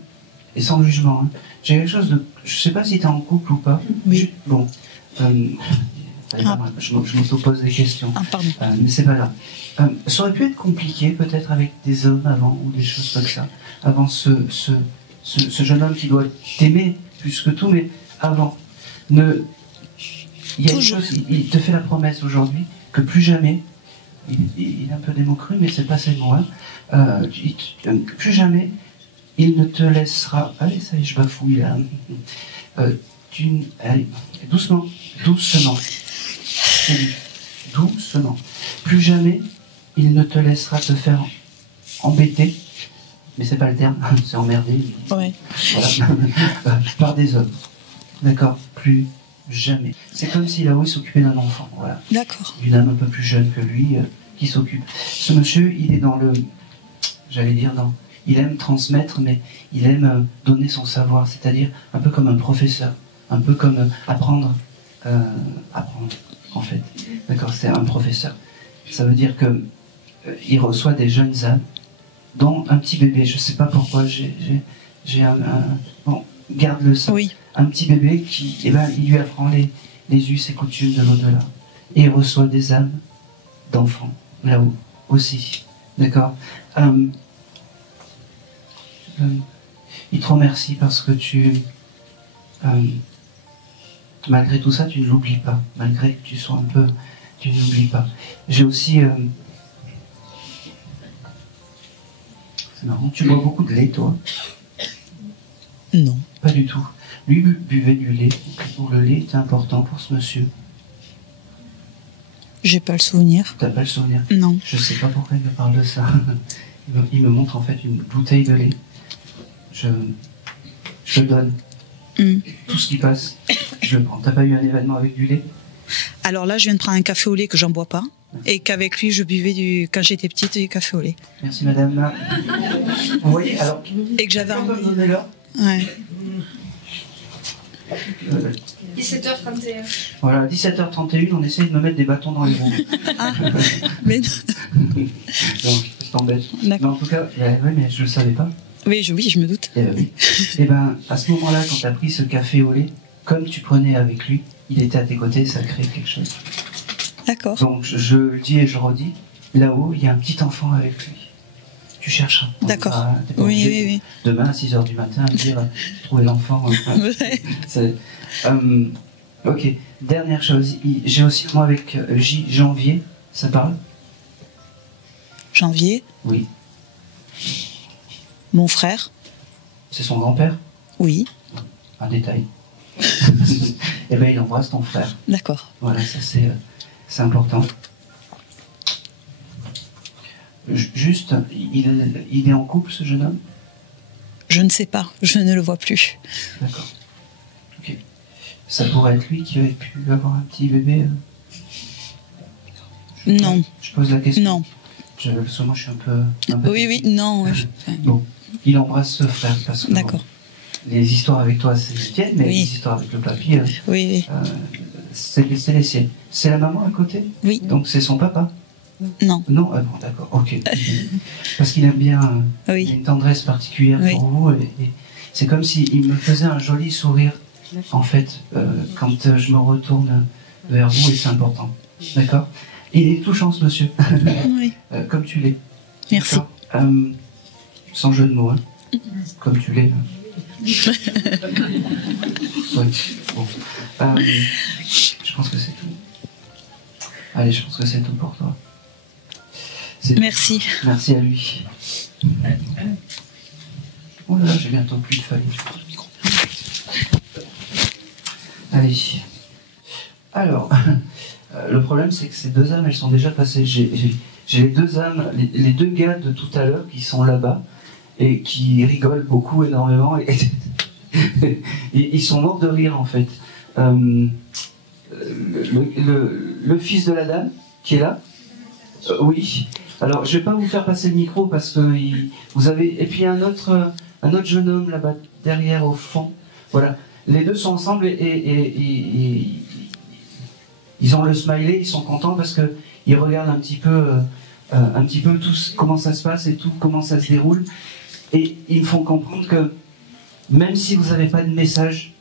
Et sans jugement, hein, j'ai quelque chose de... Je sais pas si tu es en couple ou pas. Oui. Bon. Je m'auto-pose des questions. Ah, pardon. Mais c'est pas grave. Ça aurait pu être compliqué, peut-être, avec des hommes avant, ou des choses comme ça. Avant ce jeune homme qui doit t'aimer plus que tout, mais avant. Il y a une chose, il te fait la promesse aujourd'hui que plus jamais, il est un peu des mots crus, mais c'est pas ses mots, hein, plus jamais, il ne te laissera... Allez, ça y est, je bafouille là. Allez, doucement. Doucement. Plus jamais, il ne te laissera te faire embêter, mais c'est pas le terme, c'est emmerder. Ouais. Voilà. Par des hommes. D'accord? Plus jamais. C'est comme si là-haut il s'occupait d'un enfant. Voilà. D'accord. Une âme un peu plus jeune que lui qui s'occupe. Ce monsieur, il est dans le... Il aime transmettre, mais il aime donner son savoir, c'est-à-dire un peu comme un professeur, un peu comme apprendre, en fait. D'accord, c'est un professeur. Ça veut dire que il reçoit des jeunes âmes, dont un petit bébé. Je ne sais pas pourquoi. Bon, garde-le ça. Oui. Un petit bébé qui, il lui apprend les us et coutumes de l'au-delà. Et il reçoit des âmes d'enfants là-haut aussi. D'accord. Il te remercie parce que malgré tout ça, tu ne l'oublies pas. Malgré que tu sois un peu... Tu ne l'oublies pas. J'ai aussi... C'est marrant. Tu bois beaucoup de lait, toi? Non. Pas du tout. Lui buvait du lait. Donc le lait était important pour ce monsieur. J'ai pas le souvenir. T'as pas le souvenir? Non. Je sais pas pourquoi il me parle de ça. Il me montre en fait une bouteille de lait. Je le donne. Tout ce qui passe, je tu le prends? T'as pas eu un événement avec du lait? Alors là, je viens de prendre un café au lait que j'en bois pas. Et qu'avec lui, je buvais quand j'étais petite, du café au lait. Merci madame. Vous voyez, alors... Et que j'avais envie... Ouais. 17h31. Voilà, 17h31, on essaye de me mettre des bâtons dans les roues. Ah, mais non. Donc, je t'embête. Mais en tout cas, ouais, mais je le savais pas. Oui, je me doute. Et ben, à ce moment-là, quand tu as pris ce café au lait, comme tu prenais avec lui, il était à tes côtés, ça crée quelque chose. D'accord. Donc, je le dis et je redis, là-haut, il y a un petit enfant avec lui. Tu chercheras. D'accord. Oui. Demain, à 6h du matin, à me dire, trouver l'enfant. Ok, dernière chose, j'ai aussi, moi, avec J, janvier, ça parle? Janvier? Oui. Mon frère? C'est son grand-père? Oui. Un détail. Eh bien, il embrasse ton frère. D'accord. Voilà, ça c'est important. Juste, il est en couple, ce jeune homme? Je ne sais pas, je ne le vois plus. D'accord. Ok. Ça pourrait être lui qui aurait pu avoir un petit bébé? Non. Je pose la question. Non. Parce que moi, je suis un peu... Oui, non. Oui. Bon, il embrasse ce frère parce que... D'accord. Les histoires avec toi, c'est les tiennes, mais les histoires avec le papy, c'est les siennes. C'est la maman à côté? Oui. Donc c'est son papa? Non. Non, bon, d'accord, ok. Parce qu'il aime bien une tendresse particulière pour vous. Et c'est comme s'il me faisait un joli sourire, en fait, quand je me retourne vers vous, et c'est important. D'accord? Il est touchant, ce monsieur. Oui. Comme tu l'es. Merci. Sans jeu de mots, hein. Comme tu l'es. Oui. Bon. Je pense que c'est tout. Allez, je pense que c'est tout pour toi. Merci. Merci à lui. Oh là là, j'ai bientôt plus de feuilles. Allez. Alors, le problème, c'est que ces deux âmes, elles sont déjà passées. J'ai les deux âmes, les deux gars de tout à l'heure qui sont là-bas et qui rigolent beaucoup, énormément. Et ils sont morts de rire, en fait. Le fils de la dame, qui est là, oui. Alors, je vais pas vous faire passer le micro parce que vous avez... Et puis, un autre jeune homme là-bas, derrière, au fond. Voilà. Les deux sont ensemble et ils ont le smiley, ils sont contents parce qu'ils regardent un petit peu comment ça se passe et tout, comment ça se déroule. Et ils me font comprendre que même si vous n'avez pas de message,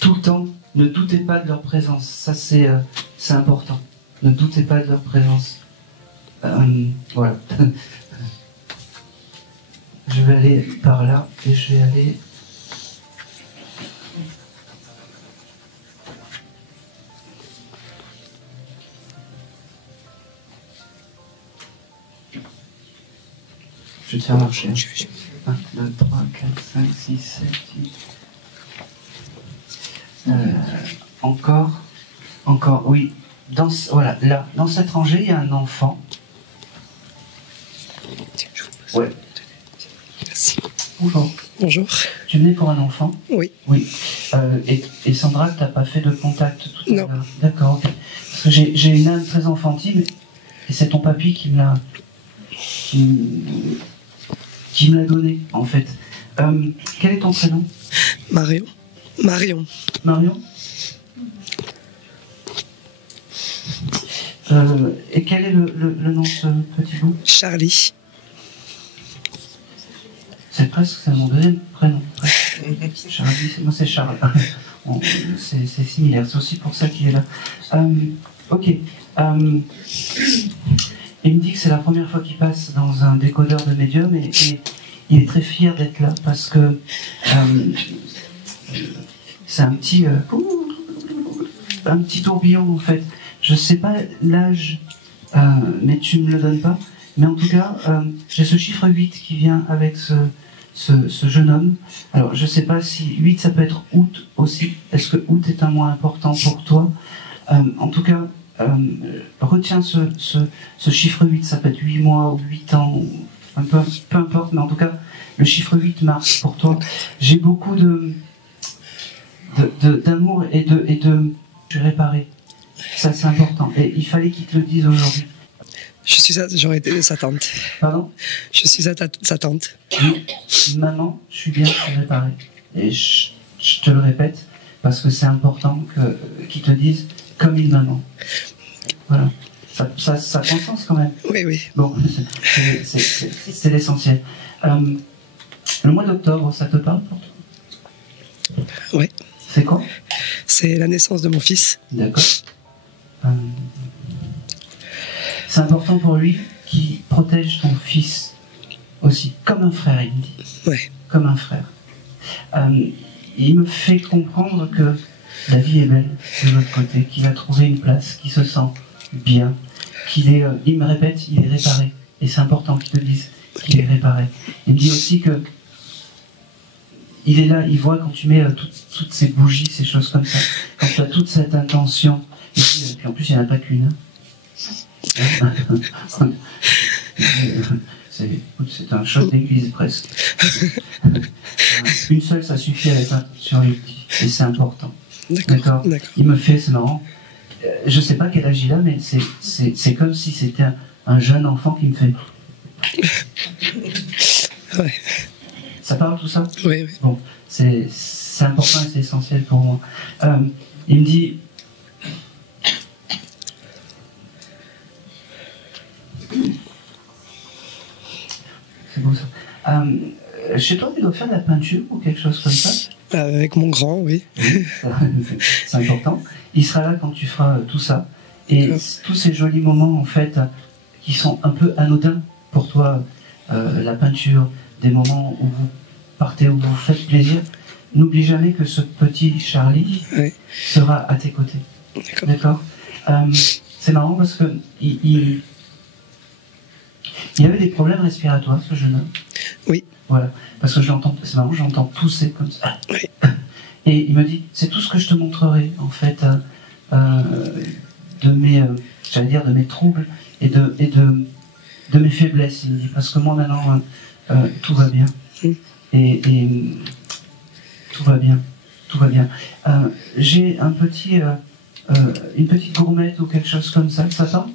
tout le temps, ne doutez pas de leur présence. Ça, c'est important. Ne doutez pas de leur présence. Voilà. Je vais aller par là et je vais aller... Je vais te faire marcher. 1, 2, 3, 4, 5, 6, 7, 8. Encore, oui. Voilà, là, dans cette rangée, il y a un enfant. Ouais. Merci. Bonjour. Bonjour. Tu venais pour un enfant? Oui. Oui. Et Sandra, tu n'as pas fait de contact tout à l'heure? Non. D'accord, ok. Parce que j'ai une âme très enfantine, et c'est ton papy qui me l'a donné, en fait. Quel est ton prénom? Marion. Marion? Et quel est le nom de ce petit bout? Charlie. C'est mon deuxième prénom. Charlie, moi c'est Charles. C'est similaire, c'est aussi pour ça qu'il est là. Ok. Il me dit que c'est la première fois qu'il passe dans un décodeur de médium et il est très fier d'être là parce que c'est un petit tourbillon en fait. Je sais pas l'âge, mais tu me le donnes pas. Mais en tout cas, j'ai ce chiffre 8 qui vient avec ce jeune homme. Alors, je sais pas si 8, ça peut être août aussi. Est-ce que août est un mois important pour toi? En tout cas, retiens ce chiffre 8. Ça peut être 8 mois ou 8 ans, peu importe. Mais en tout cas, le chiffre 8 marque pour toi. J'ai beaucoup d'amour et de réparer. Ça, c'est important. Et il fallait qu'il te le dise aujourd'hui. J'aurais été sa tante. Pardon? Je suis sa tante. Oui. Maman, je suis bien, je suis réparé. Et je te le répète, parce que c'est important qu'ils te disent comme une maman. Voilà. Ça prend sens quand même. Oui, oui. Bon, c'est l'essentiel. Le mois d'octobre, ça te parle pour toi? Oui. C'est quoi? C'est la naissance de mon fils. D'accord. C'est important pour lui qu'il protège ton fils aussi, comme un frère, il me dit. Ouais. Comme un frère. Il me fait comprendre que la vie est belle de l'autre côté, qu'il a trouvé une place, qu'il se sent bien, il me répète, il est réparé. Et c'est important qu'il te dise qu'il est réparé. Il me dit aussi que il est là, il voit quand tu mets toutes ces bougies, ces choses comme ça, quand tu as toute cette intention, et puis en plus il n'y en a pas qu'une. C'est un choc d'église presque. Une seule, ça suffit avec l'intention lui dit. Et c'est important. D'accord. Il me fait, c'est marrant. Je sais pas quel âge il a, mais c'est comme si c'était un jeune enfant qui me fait. Ouais. Ça parle tout ça? Oui, oui. Bon, c'est important et c'est essentiel pour moi. Il me dit. C'est beau ça. Chez toi, tu dois faire de la peinture ou quelque chose comme ça? Avec mon grand, oui. C'est important. Il sera là quand tu feras tout ça. Et tous ces jolis moments, en fait, qui sont un peu anodins pour toi, la peinture, des moments où vous partez, où vous faites plaisir, n'oublie jamais que ce petit Charlie sera à tes côtés. D'accord. C'est marrant parce que il avait des problèmes respiratoires, ce jeune homme. Oui. Voilà. Parce que c'est marrant, j'entends tousser comme ça. Oui. Et il me dit, c'est tout ce que je te montrerai, en fait, de mes, j'allais dire, de mes troubles et de mes faiblesses, il me dit. Parce que moi, maintenant, tout va bien. Et tout va bien. Tout va bien. J'ai une petite gourmette ou quelque chose comme ça, ça tend?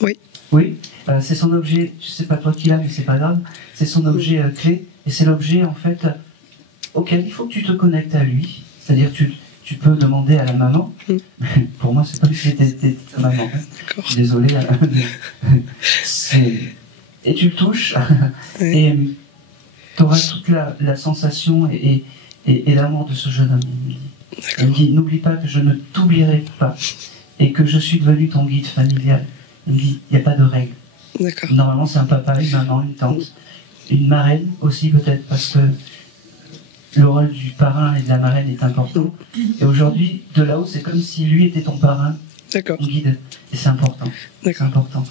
Oui. Oui, c'est son objet, je sais pas toi qui l'as, mais c'est pas grave, c'est son objet clé, et c'est l'objet en fait auquel il faut que tu te connectes à lui, c'est-à-dire tu peux demander à la maman, pour moi c'est pas que c'était ta maman, hein. Désolé, et tu le touches, et tu auras toute la sensation et l'amour de ce jeune homme. Il me dit, n'oublie pas que je ne t'oublierai pas, et que je suis devenu ton guide familial. Il me dit, il n'y a pas de règle. Normalement, c'est un papa, une maman, une tante, une marraine aussi peut-être, parce que le rôle du parrain et de la marraine est important. Et aujourd'hui, de là-haut, c'est comme si lui était ton parrain, ton guide. Et c'est important. C'est important.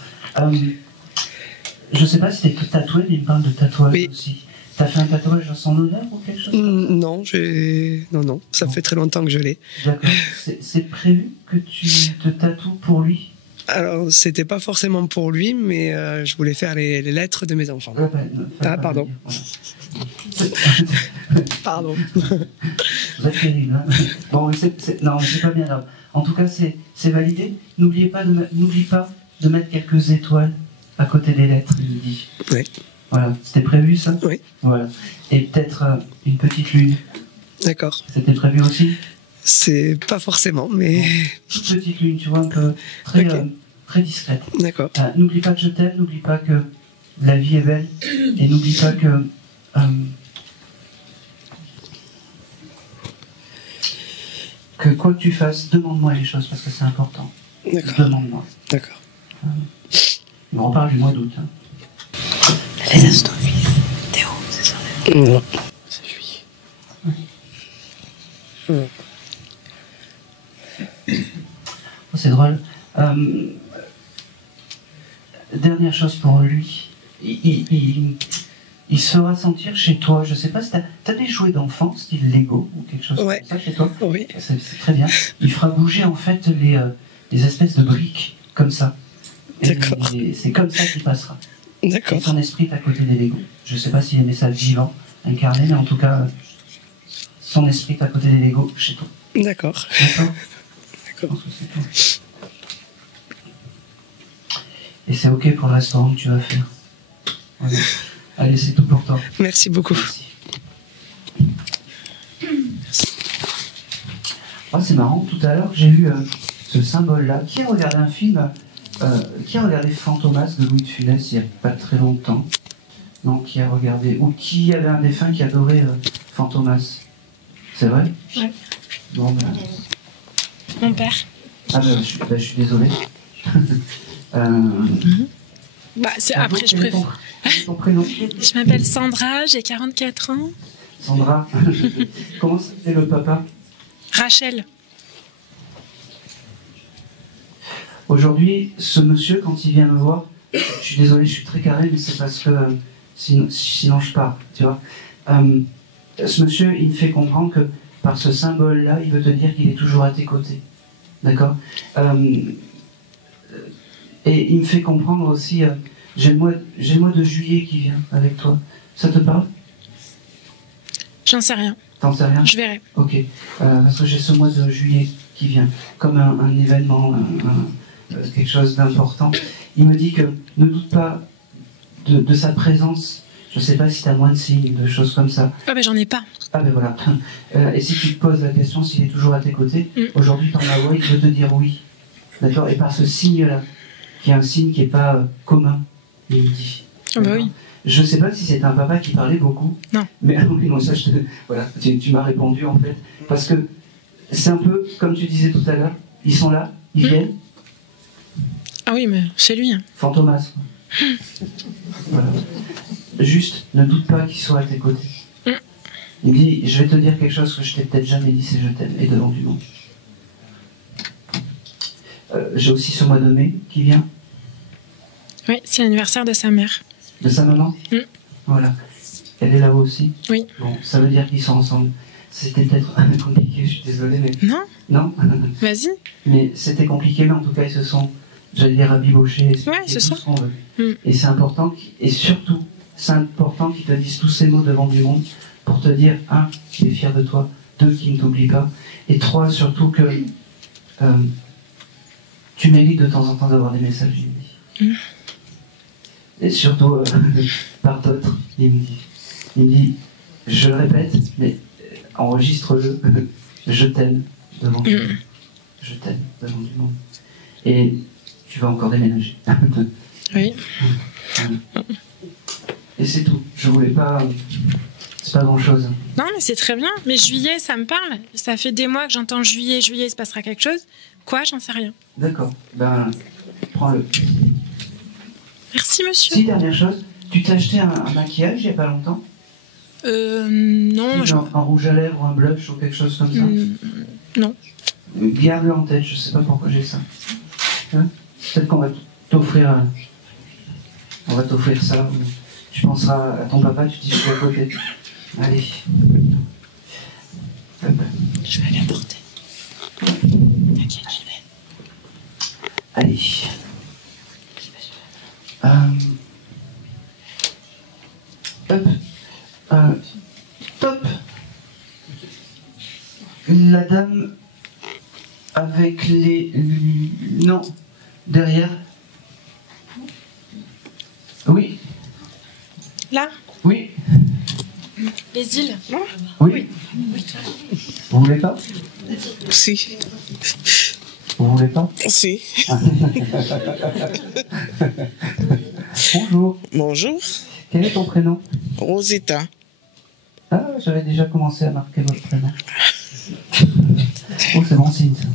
Je ne sais pas si tu es tatoué, mais il me parle de tatouage aussi. Tu as fait un tatouage à son honneur ou quelque chose? Non, non, ça fait très longtemps que je l'ai. D'accord. C'est prévu que tu te tatoues pour lui? Alors, c'était pas forcément pour lui, mais je voulais faire les lettres de mes enfants. Pardon. Pardon. Vous êtes terrible, hein. Bon, non, c'est pas bien grave. En tout cas, c'est validé. N'oublie pas de mettre quelques étoiles à côté des lettres, il me dit. Oui. Voilà. C'était prévu, ça? Oui. Voilà. Et peut-être une petite lune. D'accord. C'était prévu aussi? C'est pas forcément, mais... Toute petite lune, tu vois, un peu très discrète. D'accord. N'oublie pas que je t'aime, n'oublie pas que la vie est belle, et n'oublie pas que quoi que tu fasses, demande-moi les choses, parce que c'est important. D'accord. Demande-moi. D'accord. On reparle du mois d'août. Hein. Les instants, Théo, c'est ça? Non. C'est juillet. C'est drôle. Dernière chose pour lui, il se fera sentir chez toi. Je sais pas si t'as des jouets d'enfants, style Lego ou quelque chose comme ça chez toi? Oui. C'est très bien. Il fera bouger en fait les espèces de briques comme ça. D'accord. C'est comme ça qu'il passera. D'accord. Et son esprit est à côté des Legos. Je sais pas s'il aimait ça vivant, incarné, mais en tout cas, son esprit est à côté des Legos chez toi. D'accord. D'accord. Et c'est ok pour le restaurant que tu vas faire. Voilà. Allez, c'est tout pour toi. Merci beaucoup. Merci. Ah, c'est marrant, tout à l'heure j'ai vu ce symbole-là. Qui a regardé un film qui a regardé Fantomas de Louis de Funès il n'y a pas très longtemps? Non, qui a regardé? Ou qui avait un défunt qui adorait Fantomas? C'est vrai? Ouais. Bon, ben... Mon père. Ah ben, je suis désolé. Bah, après, je préfère. Ton prénom? Je m'appelle Sandra, j'ai 44 ans. Sandra. Comment s'appelle le papa? Rachel. Aujourd'hui, ce monsieur, quand il vient me voir, je suis désolé, je suis très carré, mais c'est parce que sinon je pars, tu vois. Ce monsieur, il me fait comprendre que par ce symbole-là, il veut te dire qu'il est toujours à tes côtés. D'accord? Et il me fait comprendre aussi, j'ai le mois de juillet qui vient avec toi. Ça te parle? J'en sais rien. T'en sais rien? Je verrai. Ok. Parce que j'ai ce mois de juillet qui vient, comme un événement, quelque chose d'important. Il me dit que ne doute pas de sa présence. Je ne sais pas si tu as moins de signes, de choses comme ça. Ah ben j'en ai pas. Ah ben voilà. Et si tu te poses la question s'il est toujours à tes côtés, aujourd'hui ton avocat il veut te dire oui. D'accord? Et par ce signe-là, qui est un signe qui n'est pas commun, il me dit. Ah ben oui. Je ne sais pas si c'est un papa qui parlait beaucoup. Non. Mais oui, non, ça, voilà, tu m'as répondu en fait. Parce que c'est un peu, comme tu disais tout à l'heure, ils sont là, ils viennent. Ah oui, mais c'est lui. Hein. Fantomas. Voilà. Juste, ne doute pas qu'ils soient à tes côtés. Il dit, je vais te dire quelque chose que je t'ai peut-être jamais dit, c'est je t'aime, et devant du monde. J'ai aussi ce mois de mai qui vient. Oui, c'est l'anniversaire de sa mère. De sa maman? Voilà. Elle est là-haut aussi? Oui. Bon, ça veut dire qu'ils sont ensemble. C'était peut-être compliqué, je suis désolé, mais... Non. Non. Vas-y. Mais c'était compliqué, mais en tout cas, ils se sont, j'allais dire, rabibochés. Ouais, c'est ça. Et c'est important, et surtout, c'est important qu'ils te disent tous ces mots devant du monde pour te dire, 1, qu'il est fier de toi, 2, qu'il ne t'oublie pas, et 3, surtout que tu mérites de temps en temps d'avoir des messages inédits. Et surtout, par d'autres, il me dit, je le répète, mais enregistre-le, je t'aime devant du monde. Je t'aime devant du monde. Et tu vas encore déménager. Oui. Et c'est tout. Je voulais pas... C'est pas grand-chose. Non, mais c'est très bien. Mais juillet, ça me parle. Ça fait des mois que j'entends juillet, il se passera quelque chose. Quoi? J'en sais rien. D'accord. Ben, prends-le. Merci, monsieur. Si, dernière chose, tu t'es acheté un maquillage il n'y a pas longtemps? Non. Genre un rouge à lèvres ou un blush ou quelque chose comme ça? Non. Garde-le en tête, je sais pas pourquoi j'ai ça. Hein? Peut-être qu'on va t'offrir... On va t'offrir ça. Tu penseras à ton papa, tu dis je suis à côté. Allez. Hop. Je vais aller apporter. T'inquiète, j'y vais. Allez. Top. La dame avec les... Non. Derrière. Oui. Là? Oui. Les îles? Oui. Vous voulez pas? Si. Vous voulez pas? Si. Bonjour. Bonjour. Quel est ton prénom? Rosita. Ah, j'avais déjà commencé à marquer votre prénom. Oh, c'est bon signe, ça.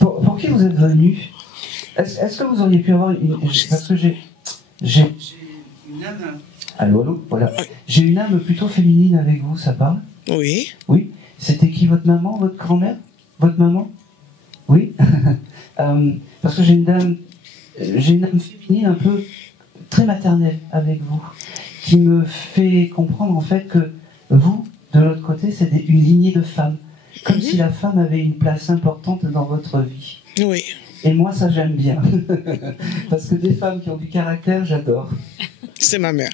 Pour qui vous êtes venu? Est-ce que vous auriez pu avoir une... Parce que j'ai une âme... Allô, voilà. J'ai une âme plutôt féminine avec vous, ça parle? Oui. Oui. C'était qui, votre maman, votre grand-mère? Votre maman? Oui. Parce que j'ai une âme féminine un peu très maternelle avec vous, qui me fait comprendre en fait que vous, de l'autre côté, c'est une lignée de femmes. Comme si la femme avait une place importante dans votre vie. Oui. Et moi, ça, j'aime bien. Parce que des femmes qui ont du caractère, j'adore. C'est ma mère.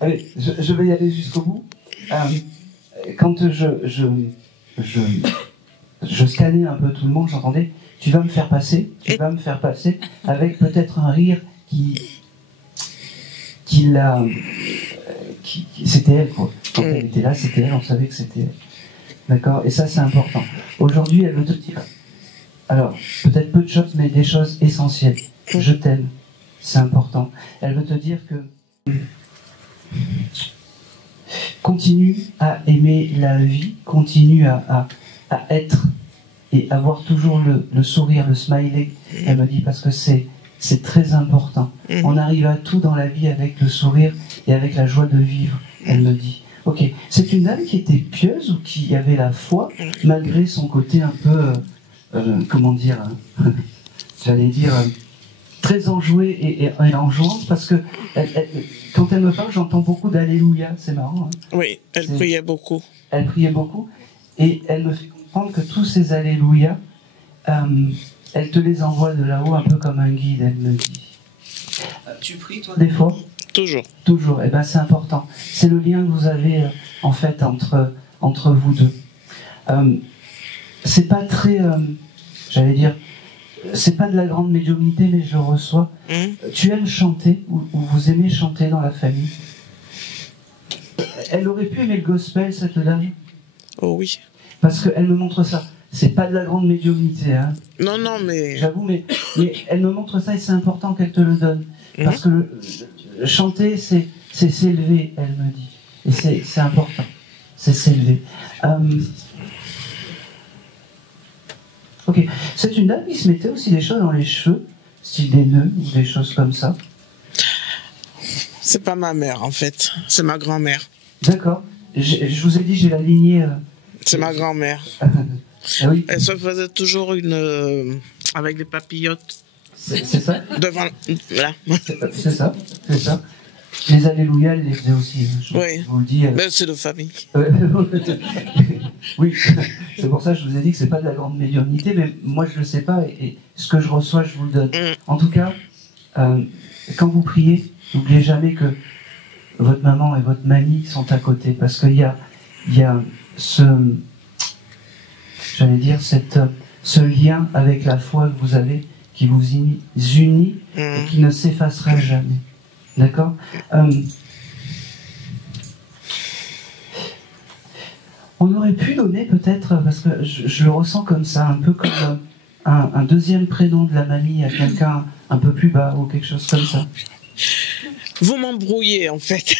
Allez, je vais y aller jusqu'au bout. quand je scannais un peu tout le monde, j'entendais tu vas me faire passer avec peut-être un rire c'était elle, quoi. Quand elle était là, c'était elle, on savait que c'était elle. D'accord? Et ça, c'est important. Aujourd'hui, elle veut te dire, alors, peut-être peu de choses, mais des choses essentielles. Je t'aime. C'est important. Elle veut te dire que continue à aimer la vie, continue à être et avoir toujours le sourire, le smiley. Elle me dit, parce que c'est très important. On arrive à tout dans la vie avec le sourire et avec la joie de vivre, elle me dit. Ok, c'est une dame qui était pieuse ou qui avait la foi, malgré son côté un peu, comment dire, j'allais dire, très enjouée et enjouante, parce que quand elle me parle, j'entends beaucoup d'Alléluia, c'est marrant. Hein. Oui, elle priait beaucoup. Elle priait beaucoup, et elle me fait comprendre que tous ces Alléluia, elle te les envoie de là-haut un peu comme un guide, elle me dit. Tu pries, toi, des fois? Toujours. Toujours, et ben c'est important. C'est le lien que vous avez en fait entre vous deux. C'est pas très, j'allais dire, c'est pas de la grande médiumnité, mais je le reçois. Tu aimes chanter, ou vous aimez chanter dans la famille? Elle aurait pu aimer le gospel, cette dame? Oh oui. Parce qu'elle me montre ça. C'est pas de la grande médiumnité, hein. Non, non, mais... J'avoue, mais elle me montre ça et c'est important qu'elle te le donne. Parce que chanter, c'est s'élever, elle me dit. Et c'est important. C'est s'élever. Ok. C'est une dame qui se mettait aussi des choses dans les cheveux, style des nœuds ou des choses comme ça. C'est pas ma mère, en fait. C'est ma grand-mère. D'accord. Je vous ai dit, j'ai la lignée... C'est ma grand-mère. Ah oui. Elle se faisait toujours avec des papillotes. C'est ça? Devant... Là. C'est ça. Les Alléluia, elle les faisait aussi. Je vous le dis. Mais c'est de famille. Oui, c'est pour ça que je vous ai dit que c'est pas de la grande médiumnité, mais moi je le sais pas, et ce que je reçois, je vous le donne. En tout cas, quand vous priez, n'oubliez jamais que votre maman et votre mamie sont à côté, parce qu'il y a j'allais dire, ce lien avec la foi que vous avez, qui vous unit et qui ne s'effacera jamais. D'accord? On aurait pu donner peut-être, parce que je le ressens comme ça, un peu comme un deuxième prénom de la mamie à quelqu'un un peu plus bas ou quelque chose comme ça. Vous m'embrouillez, en fait.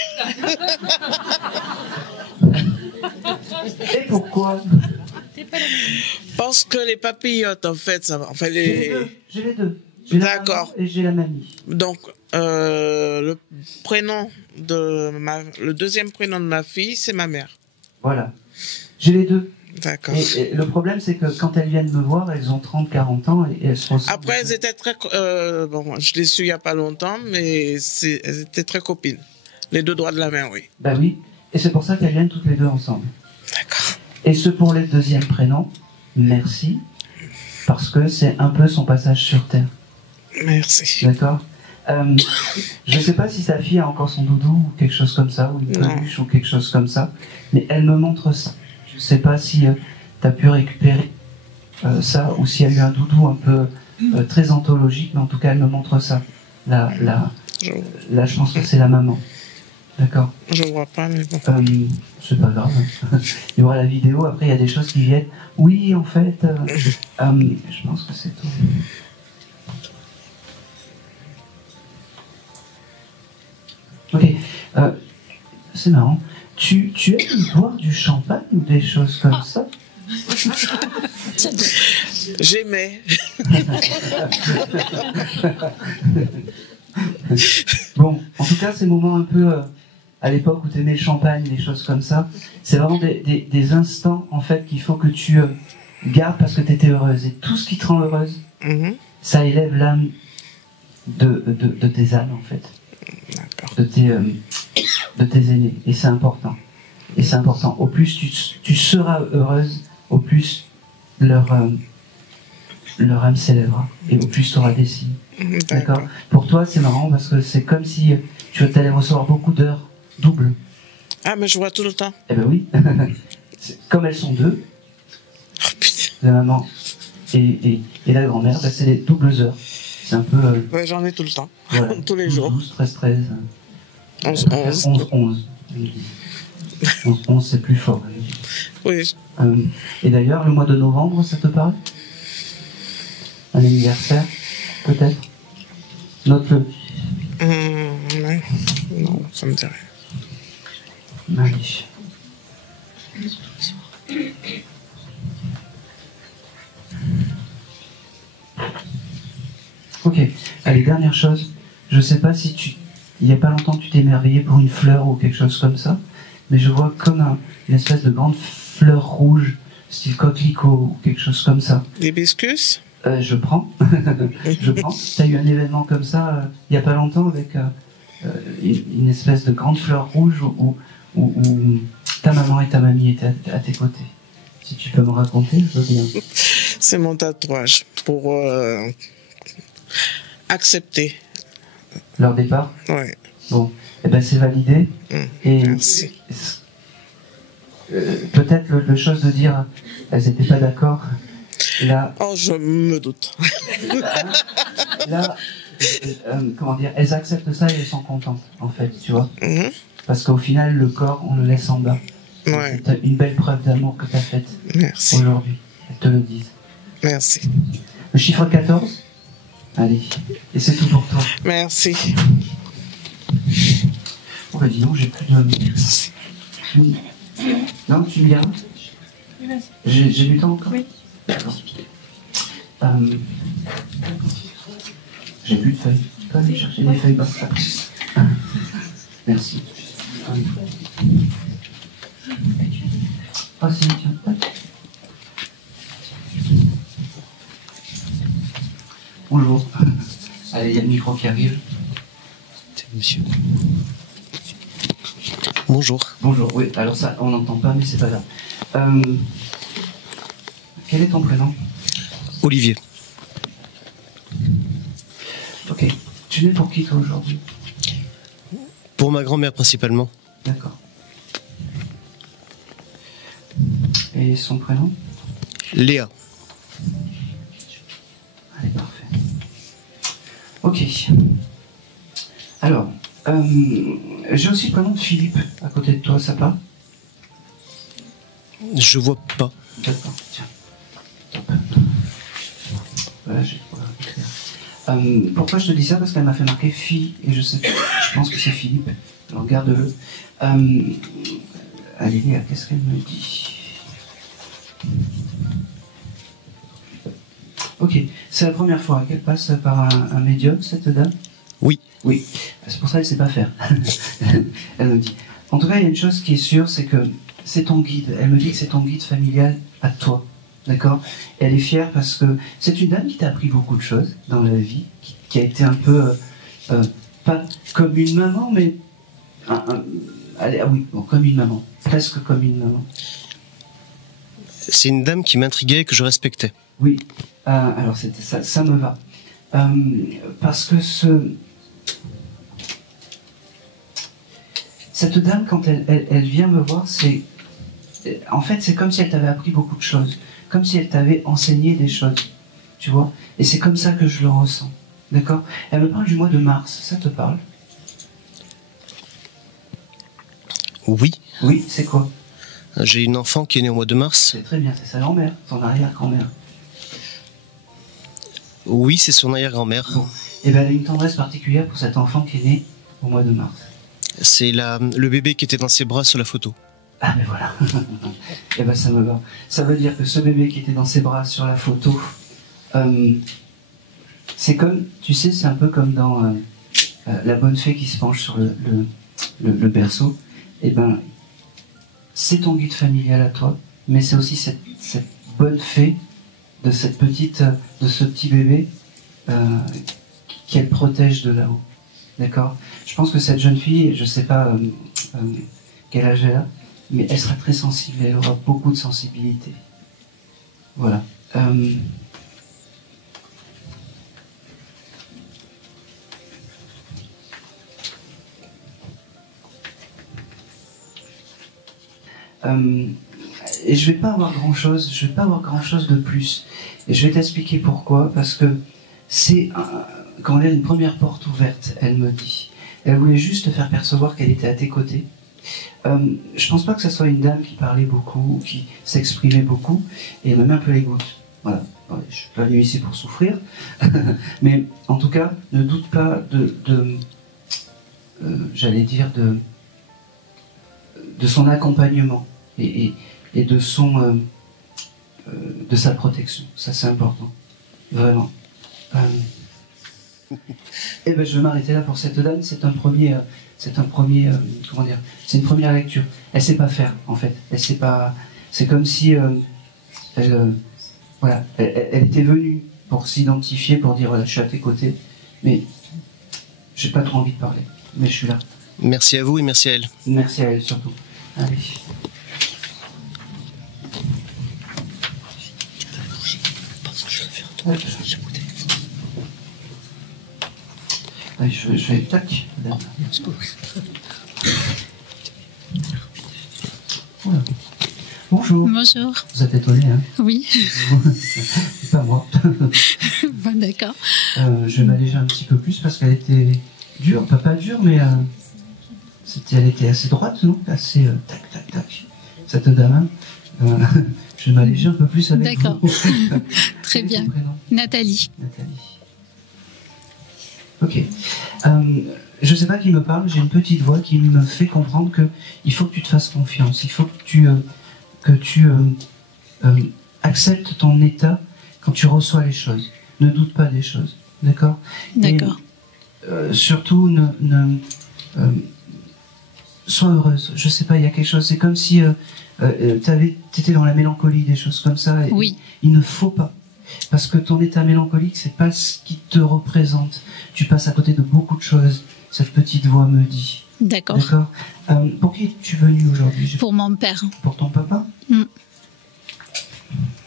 Et pourquoi? Parce que les papillotes, en fait, ça va. Enfin, J'ai les deux. D'accord. Et j'ai la mamie. Donc, le deuxième prénom de ma fille, c'est ma mère. Voilà. J'ai les deux. D'accord. Et le problème, c'est que quand elles viennent me voir, elles ont 30, 40 ans et elles se ressemblent. Après, elles étaient très... bon, je les suis il n'y a pas longtemps, mais elles étaient très copines. Les deux doigts de la main, oui. Ben oui. Et c'est pour ça qu'elles viennent toutes les deux ensemble. D'accord. Et ce pour les deuxièmes prénoms, merci. Parce que c'est un peu son passage sur Terre. Merci. D'accord. Je ne sais pas si sa fille a encore son doudou ou quelque chose comme ça, ou une peluche ou quelque chose comme ça, mais elle me montre ça. Je ne sais pas si tu as pu récupérer ça, ou s'il y a eu un doudou un peu très anthologique, mais en tout cas elle me montre ça. Là, je pense que c'est la maman. D'accord. Je vois pas, mais bon. C'est pas grave. Il y aura la vidéo, après il y a des choses qui viennent. Oui, en fait, je pense que c'est tout. Ok, c'est marrant. Tu aimes boire du champagne ou des choses comme ça? J'aimais. Bon, en tout cas, ces moments un peu à l'époque où tu aimais le champagne, des choses comme ça, c'est vraiment des instants en fait qu'il faut que tu gardes parce que tu étais heureuse. Et tout ce qui te rend heureuse, ça élève l'âme de tes âmes en fait. De tes aînés. Et c'est important. Et c'est important. Au plus tu seras heureuse, au plus leur âme s'élèvera. Et au plus tu auras des signes. D'accord. Pour toi, c'est marrant parce que c'est comme si tu allais recevoir beaucoup d'heures doubles. Ah, mais je vois tout le temps. Eh ben oui. Comme elles sont deux, la maman et la grand-mère, ben, c'est les doubles heures. C'est un peu... Ouais, j'en ai tout le temps. Voilà. Tous les jours. 12, 13, 13. 11, 11. 11, 11. 11, 11, c'est plus fort. Oui. Et d'ailleurs, le mois de novembre, ça te parle? Un anniversaire, peut-être? Note-le. Non, ça me dit rien. Allez. Ok, allez, dernière chose. Je sais pas si il n'y a pas longtemps tu t'es émerveillé pour une fleur ou quelque chose comme ça, mais je vois comme une espèce de grande fleur rouge, style coquelicot ou quelque chose comme ça. L'hibiscus? Je prends. Je prends. Tu as eu un événement comme ça il n'y a pas longtemps avec une espèce de grande fleur rouge où ta maman et ta mamie étaient à tes côtés. Si tu peux me raconter, je veux bien. C'est mon tatouage pour accepter. Leur départ? Ouais. Bon, eh ben c'est validé. Et merci. Peut-être le chose de dire, elles n'étaient pas d'accord. Là, oh, je me doute. Là, comment dire, elles acceptent ça et elles sont contentes, en fait, tu vois. Parce qu'au final, le corps, on le laisse en bas. Ouais. C'est une belle preuve d'amour que tu as faite aujourd'hui. Elles te le disent. Merci. Le chiffre 14? Allez, et c'est tout pour toi. Merci. Oh bah dis donc, j'ai plus de... Non, tu me diras? J'ai du temps encore? Oui. D'accord. J'ai plus de feuilles. Tu peux aller chercher des feuilles après. Merci. Ah si, tiens. Bonjour. Allez, il y a le micro qui arrive. Monsieur. Bonjour. Bonjour, oui, alors ça, on n'entend pas, mais c'est pas grave. Quel est ton prénom? Olivier. Ok. Tu es pour qui, toi, aujourd'hui? Pour ma grand-mère, principalement. D'accord. Et son prénom? Léa. Allez, parfait. Ok. Alors, j'ai aussi le prénom de Philippe à côté de toi, ça parle? Je vois pas. D'accord, tiens. Voilà, j'ai écrire. Pourquoi je te dis ça? Parce qu'elle m'a fait marquer fille, et je pense que c'est Philippe. Alors garde-le. Allez, Léa, qu'est-ce qu'elle me dit? Ok, c'est la première fois qu'elle passe par un médium, cette dame? Oui. Oui, c'est pour ça qu'elle ne sait pas faire. Elle me dit. En tout cas, il y a une chose qui est sûre, c'est que c'est ton guide. Elle me dit que c'est ton guide familial à toi. D'accord? Et elle est fière parce que c'est une dame qui t'a appris beaucoup de choses dans la vie, qui a été un peu, pas comme une maman, mais... allez, ah oui, bon, comme une maman. Presque comme une maman. C'est une dame qui m'intriguait et que je respectais. Oui, alors ça me va. Parce que cette dame, quand elle vient me voir, en fait, c'est comme si elle t'avait appris beaucoup de choses. Comme si elle t'avait enseigné des choses. Tu vois? Et c'est comme ça que je le ressens. D'accord? Elle me parle du mois de mars. Ça te parle? Oui. Oui, c'est quoi? J'ai une enfant qui est née au mois de mars. C'est très bien, c'est sa grand-mère, son arrière-grand-mère. Oui, c'est son arrière-grand-mère. Bon. Et bien, elle a une tendresse particulière pour cet enfant qui est né au mois de mars. C'est le bébé qui était dans ses bras sur la photo. Ah, mais voilà. Et ben, ça me va. Ça veut dire que ce bébé qui était dans ses bras sur la photo, c'est comme, tu sais, c'est un peu comme dans la bonne fée qui se penche sur le berceau. Et ben, c'est ton guide familial à toi, mais c'est aussi cette bonne fée de ce petit bébé qu'elle protège de là-haut. D'accord? Je pense que cette jeune fille, je ne sais pas quel âge elle a, mais elle sera très sensible, elle aura beaucoup de sensibilité. Voilà. Et je vais pas avoir grand chose de plus. Et je vais t'expliquer pourquoi, parce que c'est quand elle a une première porte ouverte, elle me dit. Elle voulait juste te faire percevoir qu'elle était à tes côtés. Je pense pas que ce soit une dame qui parlait beaucoup, qui s'exprimait beaucoup, et elle me met un peu les gouttes. Voilà. Je suis pas venu ici pour souffrir, mais en tout cas, ne doute pas j'allais dire de son accompagnement et de sa protection. Ça, c'est important, vraiment. Et ben, je vais m'arrêter là pour cette dame. C'est une première lecture. Elle sait pas faire, en fait. Elle sait pas. C'est comme si elle était venue pour s'identifier, pour dire voilà, je suis à tes côtés, mais j'ai pas trop envie de parler. Mais je suis là. Merci à vous et merci à elle. Merci à elle surtout. Allez. Allez, je vais tac. Voilà. Bonjour. Bonjour. Vous êtes étonné, hein? Oui. C'est pas moi. Bon, d'accord. Je vais m'alléger un petit peu plus parce qu'elle était dure, pas dure, mais elle était assez droite, non? Assez tac, tac, tac. Cette dame. Je vais m'alléger un peu plus avec vous. D'accord. Très bien. Nathalie. Ok. Je sais pas qui me parle, j'ai une petite voix qui me fait comprendre que il faut que tu te fasses confiance, il faut que tu acceptes ton état quand tu reçois les choses. Ne doute pas des choses, d'accord? D'accord. Et, surtout, sois heureuse. Je sais pas, il y a quelque chose, c'est comme si t'étais dans la mélancolie, des choses comme ça. Et oui. Il ne faut pas. Parce que ton état mélancolique, c'est pas ce qui te représente. Tu passes à côté de beaucoup de choses. Cette petite voix me dit. D'accord. D'accord. Pour qui es-tu venu aujourd'hui? Pour mon père. Pour ton papa?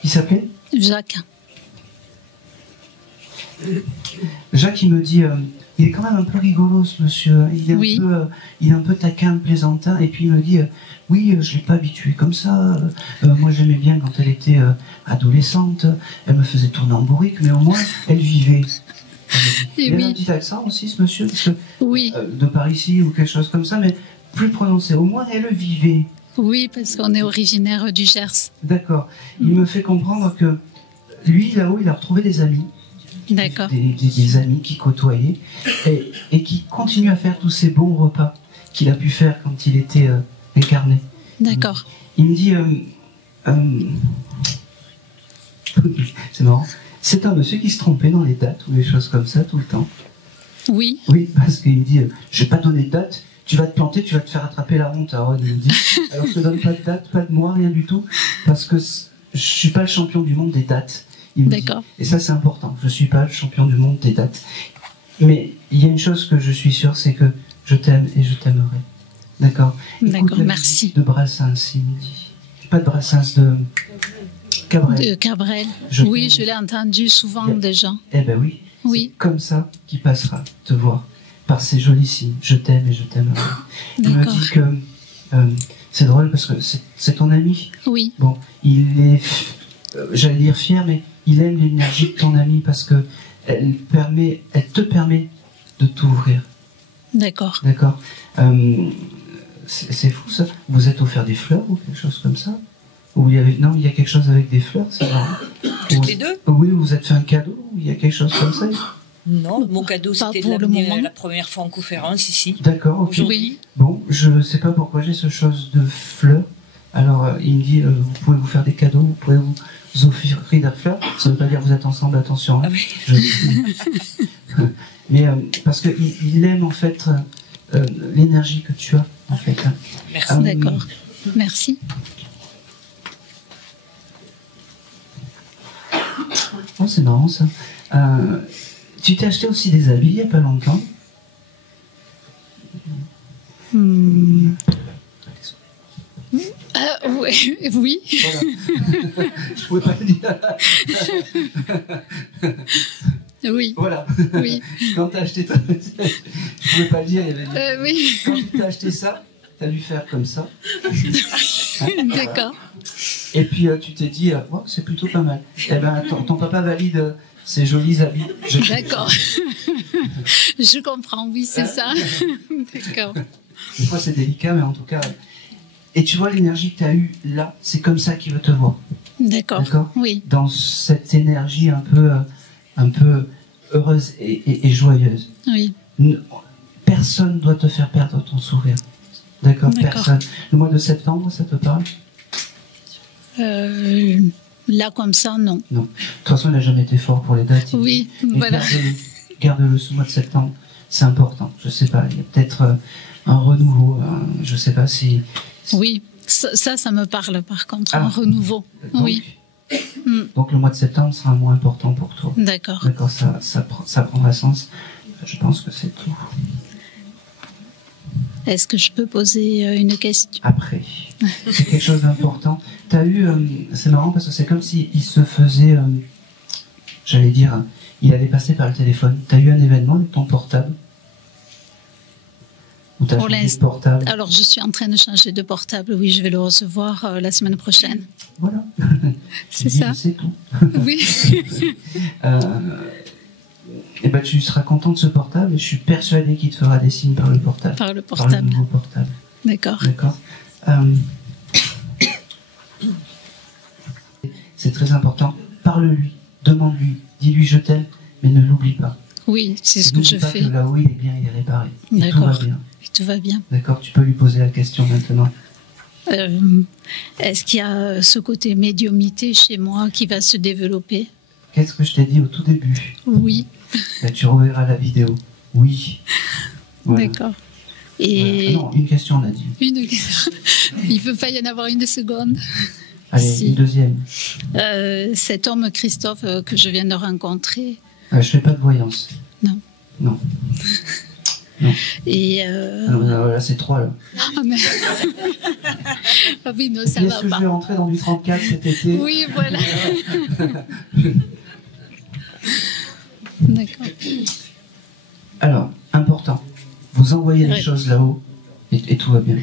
Qui s'appelait? Jacques. Jacques, il me dit, il est quand même un peu rigolo ce monsieur. Il est un peu taquin, plaisantin. Et puis il me dit, oui, je l'ai pas habitué comme ça. Moi, j'aimais bien quand elle était adolescente. Elle me faisait tourner en bourrique, mais au moins, elle vivait. Il a un petit accent aussi, ce monsieur, parce que, de par ici ou quelque chose comme ça, mais plus prononcé. Au moins, elle vivait. Oui, parce qu'on est originaire du Gers. D'accord. Il me fait comprendre que lui, là-haut, il a retrouvé des amis. D'accord. Des amis qui côtoyaient et qui continuent à faire tous ces bons repas qu'il a pu faire quand il était incarné. D'accord. Il me dit, c'est marrant, c'est un monsieur qui se trompait dans les dates ou des choses comme ça tout le temps. Oui. Oui, parce qu'il me dit, je vais pas donner de date, tu vas te planter, tu vas te faire attraper la honte. Alors il me dit, alors je te donne pas de date, pas de mois, rien du tout, parce que je suis pas le champion du monde des dates. D'accord. Et ça, c'est important. Je ne suis pas le champion du monde des dates. Mais il y a une chose que je suis sûre, c'est que je t'aime et je t'aimerai. D'accord? D'accord, merci. De Brassens, il me dit. Pas de Brassens, de Cabrel. De Cabrel. Oui, je l'ai entendu souvent déjà. Eh ben oui. Oui. C'est comme ça qu'il passera te voir. Par ces jolis signes. Je t'aime et je t'aimerai. Il me dit que c'est drôle parce que c'est ton ami. Oui. Bon, il est, j'allais dire fier, mais il aime l'énergie de ton ami parce que elle te permet de t'ouvrir. D'accord. D'accord. C'est fou ça. Vous êtes offert des fleurs ou quelque chose comme ça? Ou il y a quelque chose avec des fleurs, c'est marrant. Toutes les deux? Oui, vous êtes fait un cadeau, il y a quelque chose comme ça? Non, mon cadeau c'était de l'amener la première fois en conférence ici. D'accord, ok. Aujourd'hui. Bon, je ne sais pas pourquoi j'ai ce chose de fleurs. Alors, il me dit, vous pouvez vous faire des cadeaux, vous pouvez vous offrir des fleurs. Ça ne veut pas dire que vous êtes ensemble, attention. Hein. Ah oui. Mais parce qu'il aime en fait l'énergie que tu as, en fait. Hein. Merci. D'accord. Merci. Oh, c'est marrant ça. Tu t'es acheté aussi des habits il n'y a pas longtemps. Oui. Voilà. Je pouvais pas le dire. Oui. Voilà. Oui. Quand t'as acheté toi, je pouvais pas le dire. Il y avait oui. Quand tu t'as acheté ça, t'as dû faire comme ça. D'accord. Et puis tu t'es dit, oh, c'est plutôt pas mal. Eh ben, ton papa valide ces jolis habits. D'accord. Je comprends, oui, c'est ça. D'accord. Des fois, c'est délicat, mais en tout cas. Et tu vois l'énergie que tu as eue là, c'est comme ça qu'il veut te voir. D'accord. D'accord. Oui. Dans cette énergie un peu heureuse et joyeuse. Oui. Personne ne doit te faire perdre ton sourire. D'accord. Personne. Le mois de septembre, ça te parle? Là, comme ça, non. Non. De toute façon, il n'a jamais été fort pour les dates. Oui, voilà. Garde-le ce mois de septembre. C'est important. Je sais pas. Il y a peut-être un renouveau. Je sais pas si. Oui. Ça me parle par contre. Un renouveau. Donc, oui. Donc le mois de septembre sera un mois important pour toi. D'accord. D'accord. Ça prendra sens. Je pense que c'est tout. Est-ce que je peux poser une question? Après. C'est quelque chose d'important. T'as eu, c'est marrant parce que c'est comme s'il se faisait, j'allais dire, il allait passer par le téléphone. T'as eu un événement avec ton portable? Ou t'as changé de portable? Alors je suis en train de changer de portable, oui, je vais le recevoir la semaine prochaine. Voilà. C'est ça. C'est tout. Oui. Et ben tu seras content de ce portable et je suis persuadé qu'il te fera des signes par le portable. Par le portable. Par le nouveau portable. D'accord. D'accord. C'est très important. Parle-lui, demande-lui, dis-lui je t'aime, mais ne l'oublie pas. Oui, c'est ce que je fais. Que là où il est bien, il est réparé. Et tout va bien. Et tout va bien. D'accord, tu peux lui poser la question maintenant. Est-ce qu'il y a ce côté médiumnité chez moi qui va se développer? Qu'est-ce que je t'ai dit au tout début? Oui. Là, tu reverras la vidéo. Oui. Voilà. D'accord. Et voilà. Non, une question, on a dit. Une question. Il ne peut pas y en avoir une de seconde. Allez, si. Une deuxième. Cet homme, Christophe, que je viens de rencontrer. Je fais pas de voyance. Non. Non. Non. Et là, c'est 3 là. Ah, mais... ah oui, non, ça va pas. Est-ce que je vais rentrer dans du 34 cet été? Oui, voilà. D'accord. Alors, important. Vous envoyez les choses là-haut et tout va bien.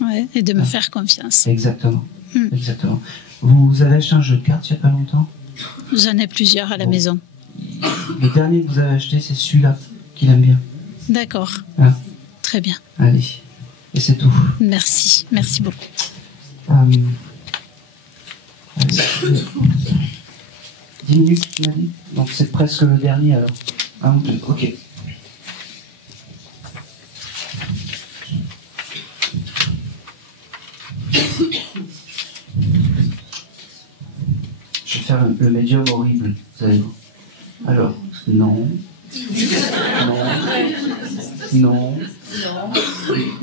Ouais, et de me faire confiance. Exactement. Exactement. Vous avez acheté un jeu de cartes il n'y a pas longtemps? J'en ai plusieurs à la maison. Le dernier que vous avez acheté, c'est celui-là qu'il aime bien. D'accord. Hein? Très bien. Allez. Et c'est tout. Merci. Merci beaucoup. 10 minutes, tu m'as dit? Donc c'est presque le dernier alors. 1 ou 2, ok. Je vais faire le médium horrible, vous allez voir. Alors, non. Non.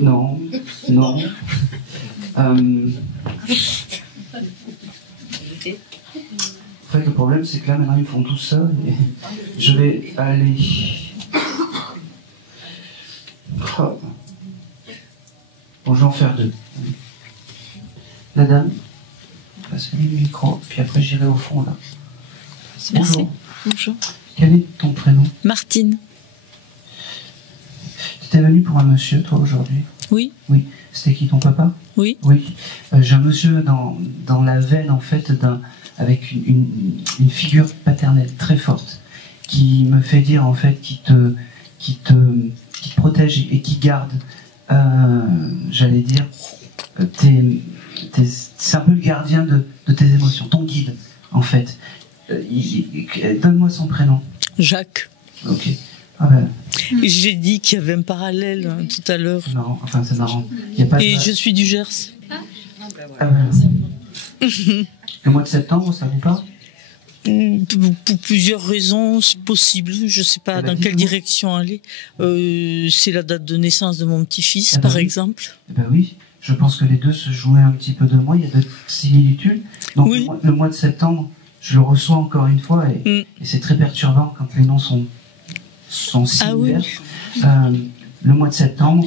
Non. Non. Non. En fait, le problème, c'est que là, maintenant, ils font tout ça. Et je vais aller... Oh. Bon, je vais en faire 2. La dame, passez-lui le micro, puis après, j'irai au fond, là. Merci. Bonjour. Bonjour. Quel est ton prénom? Martine. Tu étais venue pour un monsieur, toi, aujourd'hui? Oui. Oui. C'était qui, ton papa? Oui. Oui. J'ai un monsieur dans la veine, en fait, avec une figure paternelle très forte, qui me fait dire, en fait, qui te protège et qui garde, j'allais dire, c'est un peu le gardien de tes émotions, ton guide, en fait. Donne-moi son prénom. Jacques. Ok. Ah ben. J'ai dit qu'il y avait un parallèle tout à l'heure. C'est marrant, enfin c'est marrant. Y a pas et je suis du Gers. Ah ben. Le mois de septembre, ça vous parle? Pour plusieurs raisons possibles, je ne sais pas dans quelle direction aller. C'est la date de naissance de mon petit-fils, par exemple. Eh ben oui, je pense que les deux se jouaient un petit peu de moi, il y a de similitudes. Donc oui. Le mois de septembre, je le reçois encore une fois et c'est très perturbant quand les noms sont similaires. Ah oui. Le mois de septembre,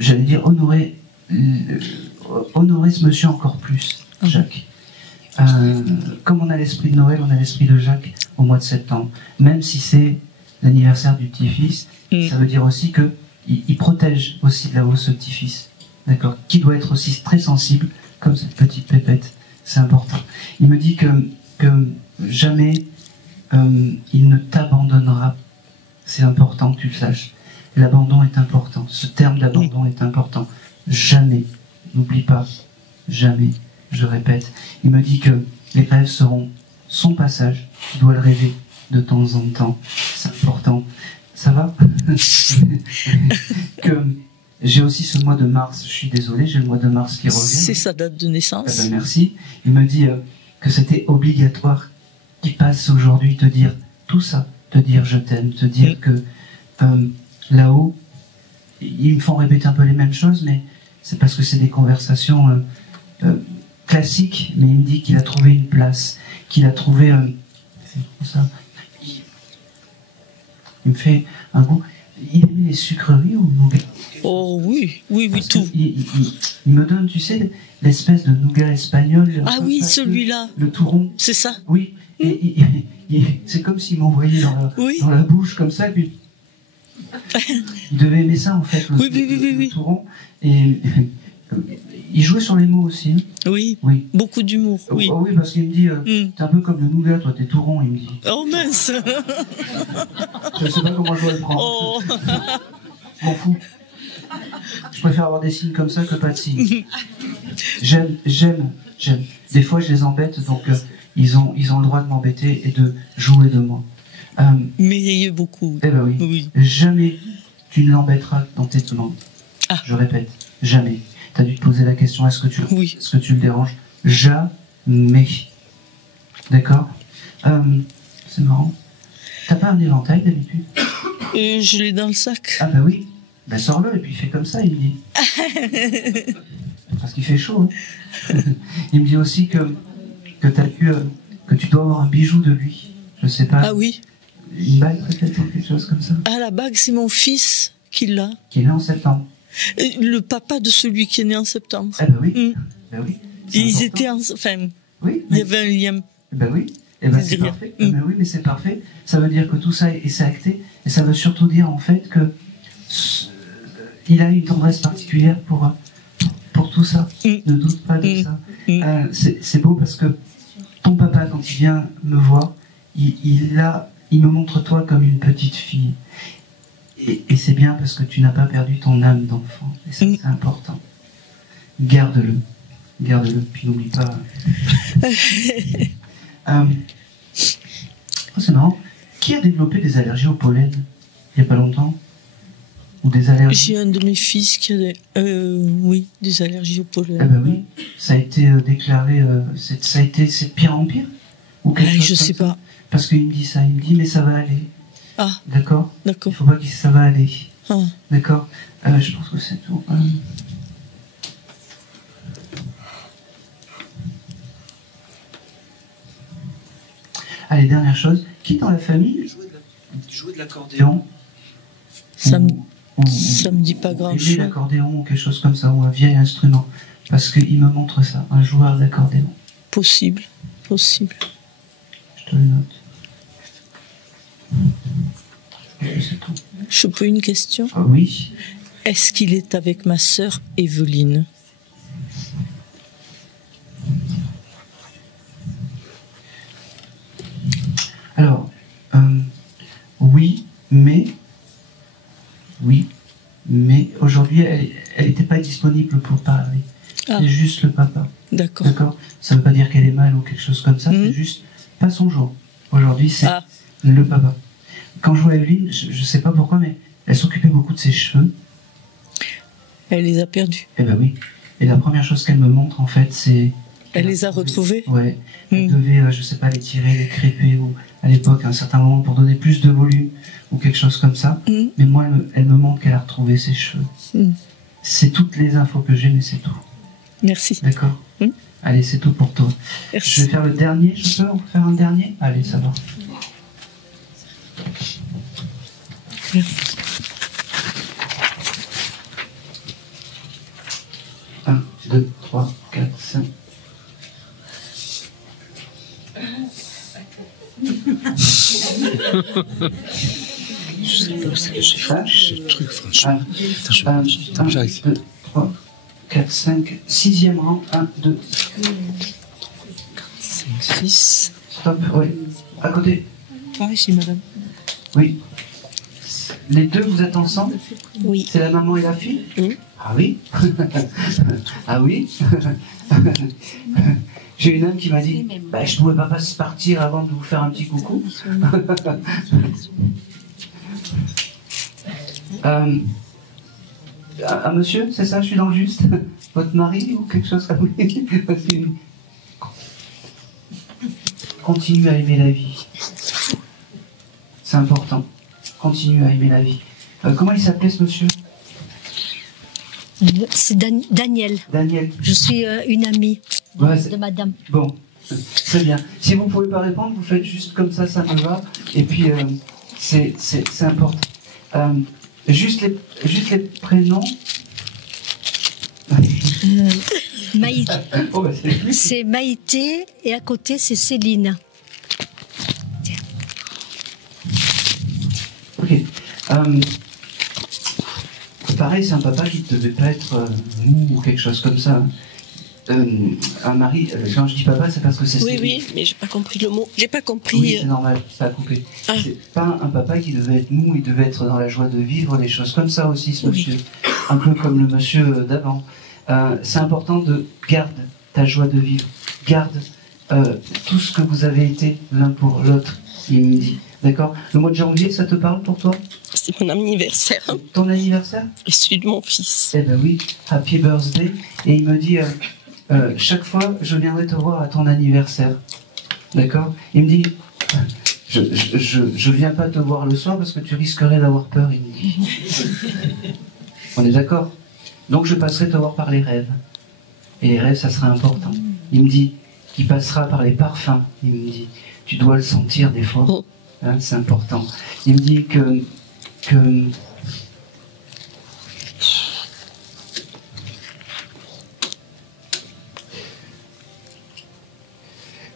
j'allais dire honorer ce monsieur encore plus, Jacques. Comme on a l'esprit de Noël, on a l'esprit de Jacques au mois de septembre. Même si c'est l'anniversaire du petit-fils, ça veut dire aussi qu'il protège aussi de là-haut ce petit-fils. d'accord, qui doit être aussi très sensible, comme cette petite pépette, c'est important. Il me dit que jamais il ne t'abandonnera, c'est important que tu le saches. L'abandon est important, ce terme d'abandon est important. Jamais, n'oublie pas, jamais, je répète. Il me dit que les rêves seront son passage, tu dois le rêver de temps en temps, c'est important. Ça va? Que j'ai aussi ce mois de mars, je suis désolé, j'ai le mois de mars qui revient. C'est sa date de naissance. Eh ben, merci. Il me dit que c'était obligatoire qu'il passe aujourd'hui te dire tout ça, te dire je t'aime, te dire que là-haut, ils me font répéter un peu les mêmes choses, mais c'est parce que c'est des conversations classiques, mais il me dit qu'il a trouvé une place, qu'il a trouvé... c'est ça. Il me fait un goût... Il aimait les sucreries ou le nougat? Oh oui, oui, oui, tout. Il me donne, tu sais, l'espèce de nougat espagnol. Ah oui, celui-là. Le touron. C'est ça. Oui. Et c'est comme s'il m'envoyait dans la bouche comme ça. Puis il devait aimer ça en fait, le touron. Et il jouait sur les mots aussi. Hein. Oui. Beaucoup d'humour. Oui. Oh, oui, parce qu'il me dit, t'es un peu comme le nougat, toi, t'es touron, il me dit. Oh mince. Je sais pas comment je dois le prendre. Oh. Je m'en fous. Je préfère avoir des signes comme ça que pas de signes. J'aime. Des fois, je les embête, donc ils ont le droit de m'embêter et de jouer de moi. Mais beaucoup. Eh ben oui. Jamais tu ne l'embêteras dans tes demandes. Ah. Je répète, jamais. Tu as dû te poser la question, est-ce que tu le déranges? Jamais. D'accord? C'est marrant. T'as pas un éventail d'habitude? Je l'ai dans le sac. Ah bah oui. Ben sors-le et puis il fait comme ça, il me dit. Parce qu'il fait chaud. Hein. Il me dit aussi que tu dois avoir un bijou de lui. Je sais pas. Ah oui. Une bague peut-être ou quelque chose comme ça. Ah, la bague, c'est mon fils qui l'a. Qui est né en septembre. Le papa de celui qui est né en septembre. Ah bah oui. Ben oui. Ils étaient enfin. Oui. Il y avait un lien. Ben oui. Et ben c'est parfait. Ben oui, mais c'est parfait. Ça veut dire que tout ça est acté. Et ça veut surtout dire en fait que il a une tendresse particulière pour tout ça. Ne doute pas de ça. C'est beau parce que ton papa, quand il vient me voir, il me montre toi comme une petite fille. Et c'est bien parce que tu n'as pas perdu ton âme d'enfant. Et ça, c'est important. Garde-le. Garde-le, puis n'oublie pas. C'est marrant. Qui a développé des allergies au pollen il n'y a pas longtemps? Ou des allergies? J'ai un de mes fils qui a des allergies au pollen. Ah ben oui, ça a été déclaré, c'est de pire en pire? Ou je sais pas. Parce qu'il me dit ça, il me dit mais ça va aller. Ah. D'accord. D'accord. Il faut pas que ça va aller. Ah. D'accord. Je pense que c'est tout. Allez, dernière chose. Qui dans la famille jouait de l'accordéon? Ça me dit pas grand-chose. L'accordéon ou quelque chose comme ça, ou un vieil instrument. Parce qu'il me montre ça, un joueur d'accordéon. Possible. Je te le note. C'est tout. Je peux une question? Oui. Est-ce qu'il est avec ma sœur Evelyne? Alors, oui, mais aujourd'hui, elle n'était pas disponible pour parler. Ah. C'est juste le papa. D'accord. Ça ne veut pas dire qu'elle est mal ou quelque chose comme ça, c'est juste pas son jour. Aujourd'hui, c'est le papa. Quand je vois Evelyne, je ne sais pas pourquoi, mais elle s'occupait beaucoup de ses cheveux. Elle les a perdus. Eh ben oui. Et la première chose qu'elle me montre, en fait, c'est... Elle les a retrouvés? Ouais. Elle devait, je sais pas, les tirer, les crêper, ou à l'époque, à un certain moment, pour donner plus de volume, ou quelque chose comme ça. Mais moi, elle me montre qu'elle a retrouvé ses cheveux. C'est toutes les infos que j'ai, mais c'est tout. Merci. D'accord. Allez, c'est tout pour toi. Merci. Je vais faire le dernier, je peux en faire un dernier? Allez, ça va. Merci. 1, 2, 3, 4, 5. Je sais pas ce que j'ai fait ce truc, franchement. J'arrive. 1, 2, 3, 4, 5, 6e rang. 1, 2, 6. Stop, oui. À côté. Par ici, madame. Oui. Les deux, vous êtes ensemble? Oui. C'est la maman et la fille? Ah oui. Ah oui. J'ai une âme qui m'a dit, bah, je ne pouvais pas partir avant de vous faire un petit coucou. Monsieur, c'est ça, je suis dans le juste? Votre mari ou quelque chose comme ça? Continue à aimer la vie. C'est important. Continue à aimer la vie. Comment il s'appelait ce monsieur? C'est Daniel. Daniel. Je suis une amie de madame. Bon, très bien. Si vous ne pouvez pas répondre, vous faites juste comme ça me va. Et puis, c'est important. Juste les prénoms. Maïté. Oh, bah, c'est Maïté et à côté c'est Céline. Ok. Pareil, c'est un papa qui ne devait pas être mou ou quelque chose comme ça. Un mari, quand je dis papa, c'est parce que c'est... Oui, mais j'ai pas compris le mot. J'ai pas compris. Oui, c'est normal, ça a coupé. Ah. C'est pas un papa qui devait être mou, il devait être dans la joie de vivre, des choses comme ça aussi, ce monsieur. Un peu comme le monsieur d'avant. C'est important de garde ta joie de vivre. Garde tout ce que vous avez été l'un pour l'autre, il me dit. D'accord? Le mois de janvier, ça te parle pour toi? C'est mon anniversaire. Ton anniversaire? Et celui de mon fils. Eh ben oui, happy birthday. Et il me dit, chaque fois, je viendrai te voir à ton anniversaire. D'accord? Il me dit, je viens pas te voir le soir parce que tu risquerais d'avoir peur, il me dit. On est d'accord? Donc je passerai te voir par les rêves. Et les rêves, ça sera important. Il me dit, il passera par les parfums. Il me dit, tu dois le sentir des fois. Hein, c'est important. Il me dit que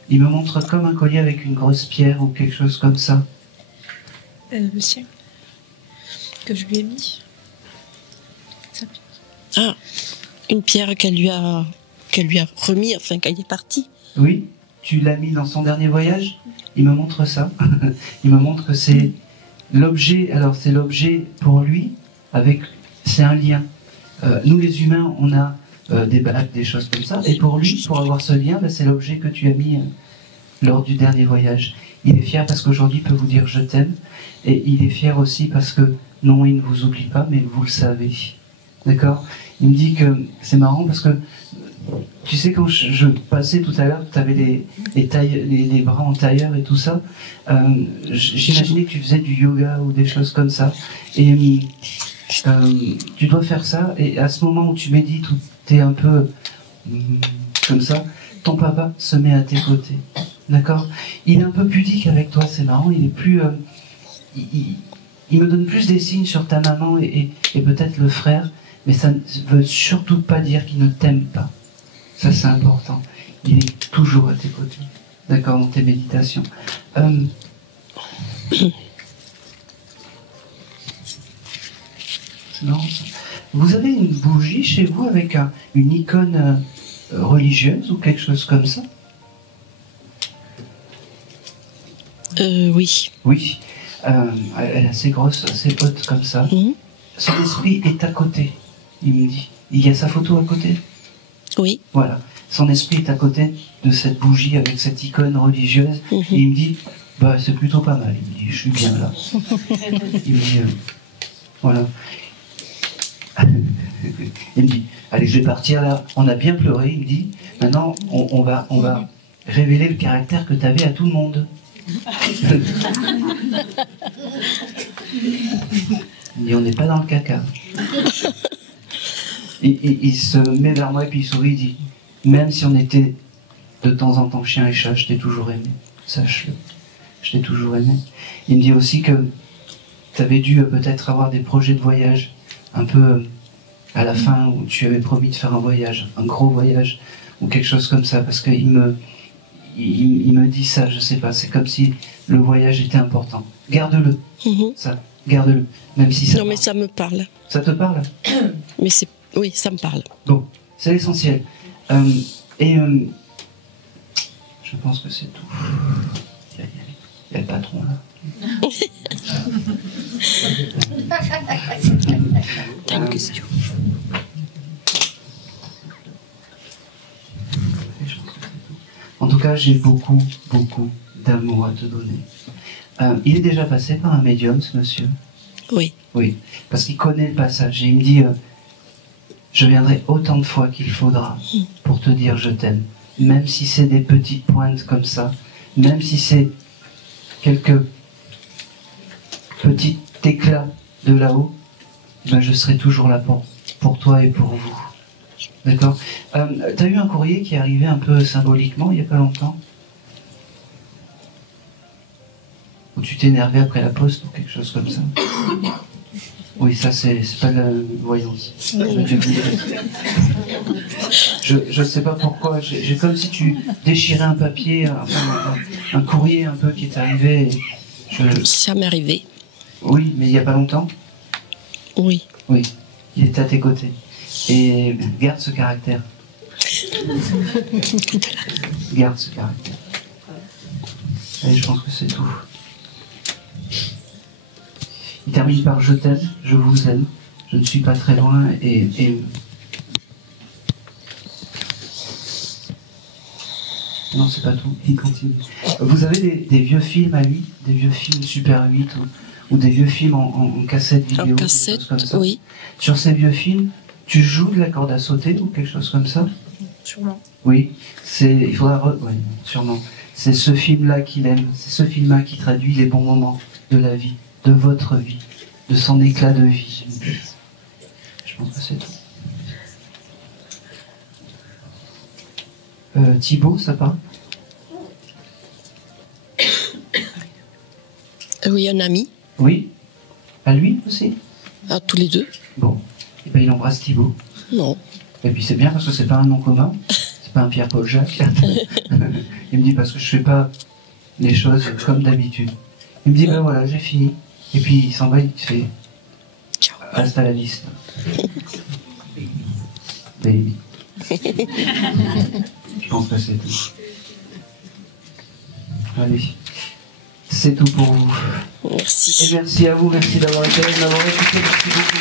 il me montre comme un collier avec une grosse pierre ou quelque chose comme ça. Le sien que je lui ai mis. Ah, une pierre qu'elle lui a remis, enfin qu'elle est partie. Oui, tu l'as mis dans son dernier voyage. Il me montre ça. Il me montre que c'est l'objet. Alors c'est l'objet pour lui. C'est un lien. Nous les humains, on a des bagues, des choses comme ça. Et pour lui, pour avoir ce lien, c'est l'objet que tu as mis lors du dernier voyage. Il est fier parce qu'aujourd'hui il peut vous dire je t'aime. Et il est fier aussi parce que non, il ne vous oublie pas, mais vous le savez. D'accord? Il me dit que c'est marrant parce que tu sais, quand je passais tout à l'heure, tu avais les bras en tailleur et tout ça. J'imaginais que tu faisais du yoga ou des choses comme ça. Et tu dois faire ça. Et à ce moment où tu médites, où tu es un peu comme ça, ton papa se met à tes côtés. D'accord? Il est un peu pudique avec toi, c'est marrant. Il est plus. Il me donne plus des signes sur ta maman et peut-être le frère. Mais ça ne veut surtout pas dire qu'il ne t'aime pas. Ça, c'est important. Il est toujours à tes côtés. D'accord, dans tes méditations. Non. Vous avez une bougie chez vous avec une icône religieuse ou quelque chose comme ça? Oui. Oui. Elle est assez grosse, assez haute comme ça. Son esprit est à côté, il me dit. Il y a sa photo à côté? Oui. Voilà. Son esprit est à côté de cette bougie avec cette icône religieuse. Et il me dit, bah, c'est plutôt pas mal. Il me dit, je suis bien là. Il me dit, voilà. Il me dit, allez, je vais partir là. On a bien pleuré, il me dit. Maintenant, on va révéler le caractère que tu avais à tout le monde. Il dit, on n'est pas dans le caca. Il se met vers moi et puis il sourit, il dit, même si on était de temps en temps chien et chat, je t'ai toujours aimé. Sache-le. Je t'ai toujours aimé. Il me dit aussi que tu avais dû peut-être avoir des projets de voyage, un peu à la fin où tu avais promis de faire un voyage, un gros voyage, ou quelque chose comme ça, parce qu'il me dit ça, je sais pas, c'est comme si le voyage était important. Garde-le, ça, garde-le, même si ça... Non mais ça me parle. Ça te parle? Mais c'est... Oui, ça me parle. Bon, C'est l'essentiel. Je pense que c'est tout. Il y a le patron là. T'as une question. En tout cas, j'ai beaucoup d'amour à te donner. Il est déjà passé par un médium, ce monsieur? Oui. Oui, parce qu'il connaît le passage. Et il me dit, je viendrai autant de fois qu'il faudra pour te dire je t'aime. Même si c'est des petites pointes comme ça, même si c'est quelques petits éclats de là-haut, ben je serai toujours là pour toi et pour vous. D'accord? T'as eu un courrier qui est arrivé un peu symboliquement il n'y a pas longtemps? Où tu t'es énervé après la poste ou quelque chose comme ça? Oui, ça c'est pas de la voyance. Je ne sais pas pourquoi. J'ai comme si tu déchirais un papier, un courrier un peu qui est arrivé. Ça m'est arrivé. Oui, mais il n'y a pas longtemps? Oui. Oui, il était à tes côtés. Et garde ce caractère. Garde ce caractère. Allez, je pense que c'est tout. Il termine par je t'aime, je vous aime, je ne suis pas très loin et... Non, c'est pas tout, il continue. Vous avez des vieux films à lui, des vieux films Super 8 ou des vieux films en cassette vidéo? En cassette, comme ça. oui. Sur ces vieux films, tu joues de la corde à sauter ou quelque chose comme ça? Sûrement. Oui, il faudra... Oui, sûrement. C'est ce film-là qu'il aime, c'est ce film-là qui traduit les bons moments de la vie, de votre vie, de son éclat de vie. Je pense que c'est tout. Thibaut, ça parle? Oui, un ami. Oui. À lui aussi? À tous les deux. Bon. Et ben il embrasse Thibaut. Non. Et puis c'est bien parce que c'est pas un nom commun. C'est pas un Pierre-Paul Jacques. Il me dit parce que je fais pas les choses comme d'habitude. Il me dit ben voilà, j'ai fini. Et puis il s'en va, il fait reste à la liste. Baby. Je pense que c'est tout. Allez. C'est tout pour vous. Merci. Et merci à vous, merci d'avoir été là, de m'avoir écouté, merci beaucoup.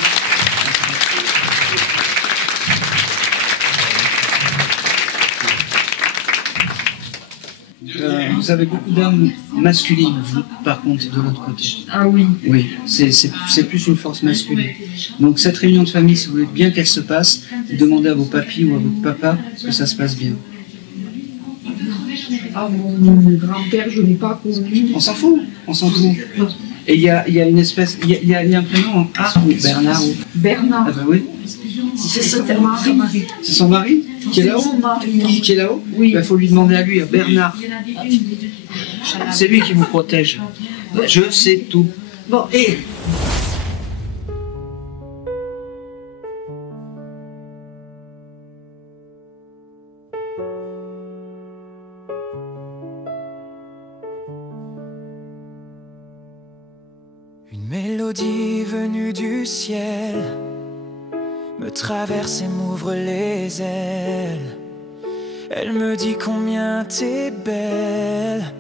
Vous avez beaucoup d'âmes masculines, vous, par contre, de l'autre côté. Ah oui. Oui, c'est plus une force masculine. Donc cette réunion de famille, si vous voulez bien qu'elle se passe, demandez à vos papis ou à votre papa que ça se passe bien. Ah, mon grand-père, je ne l'ai pas connu. On s'en fout, on s'en fout. Et il y a une espèce, il y a un prénom, Bernard ou... Bernard. Ah ben oui. C'est son mari. C'est son mari qui est là-haut? Qui est là-haut? Oui. Il faut lui demander à lui, à Bernard. C'est lui qui vous protège. Je sais tout. Bon, et... Une mélodie venue du ciel me traverse et m'ouvre les ailes. Elle me dit combien t'es belle,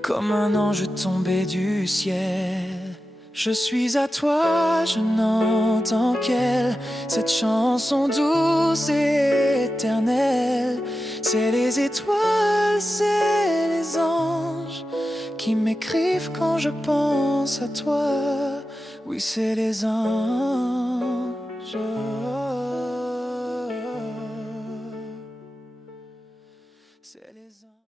comme un ange tombé du ciel. Je suis à toi, je n'entends qu'elle, cette chanson douce et éternelle. C'est les étoiles, c'est les anges qui m'écrivent quand je pense à toi. Oui, c'est les anges. C'est les anges.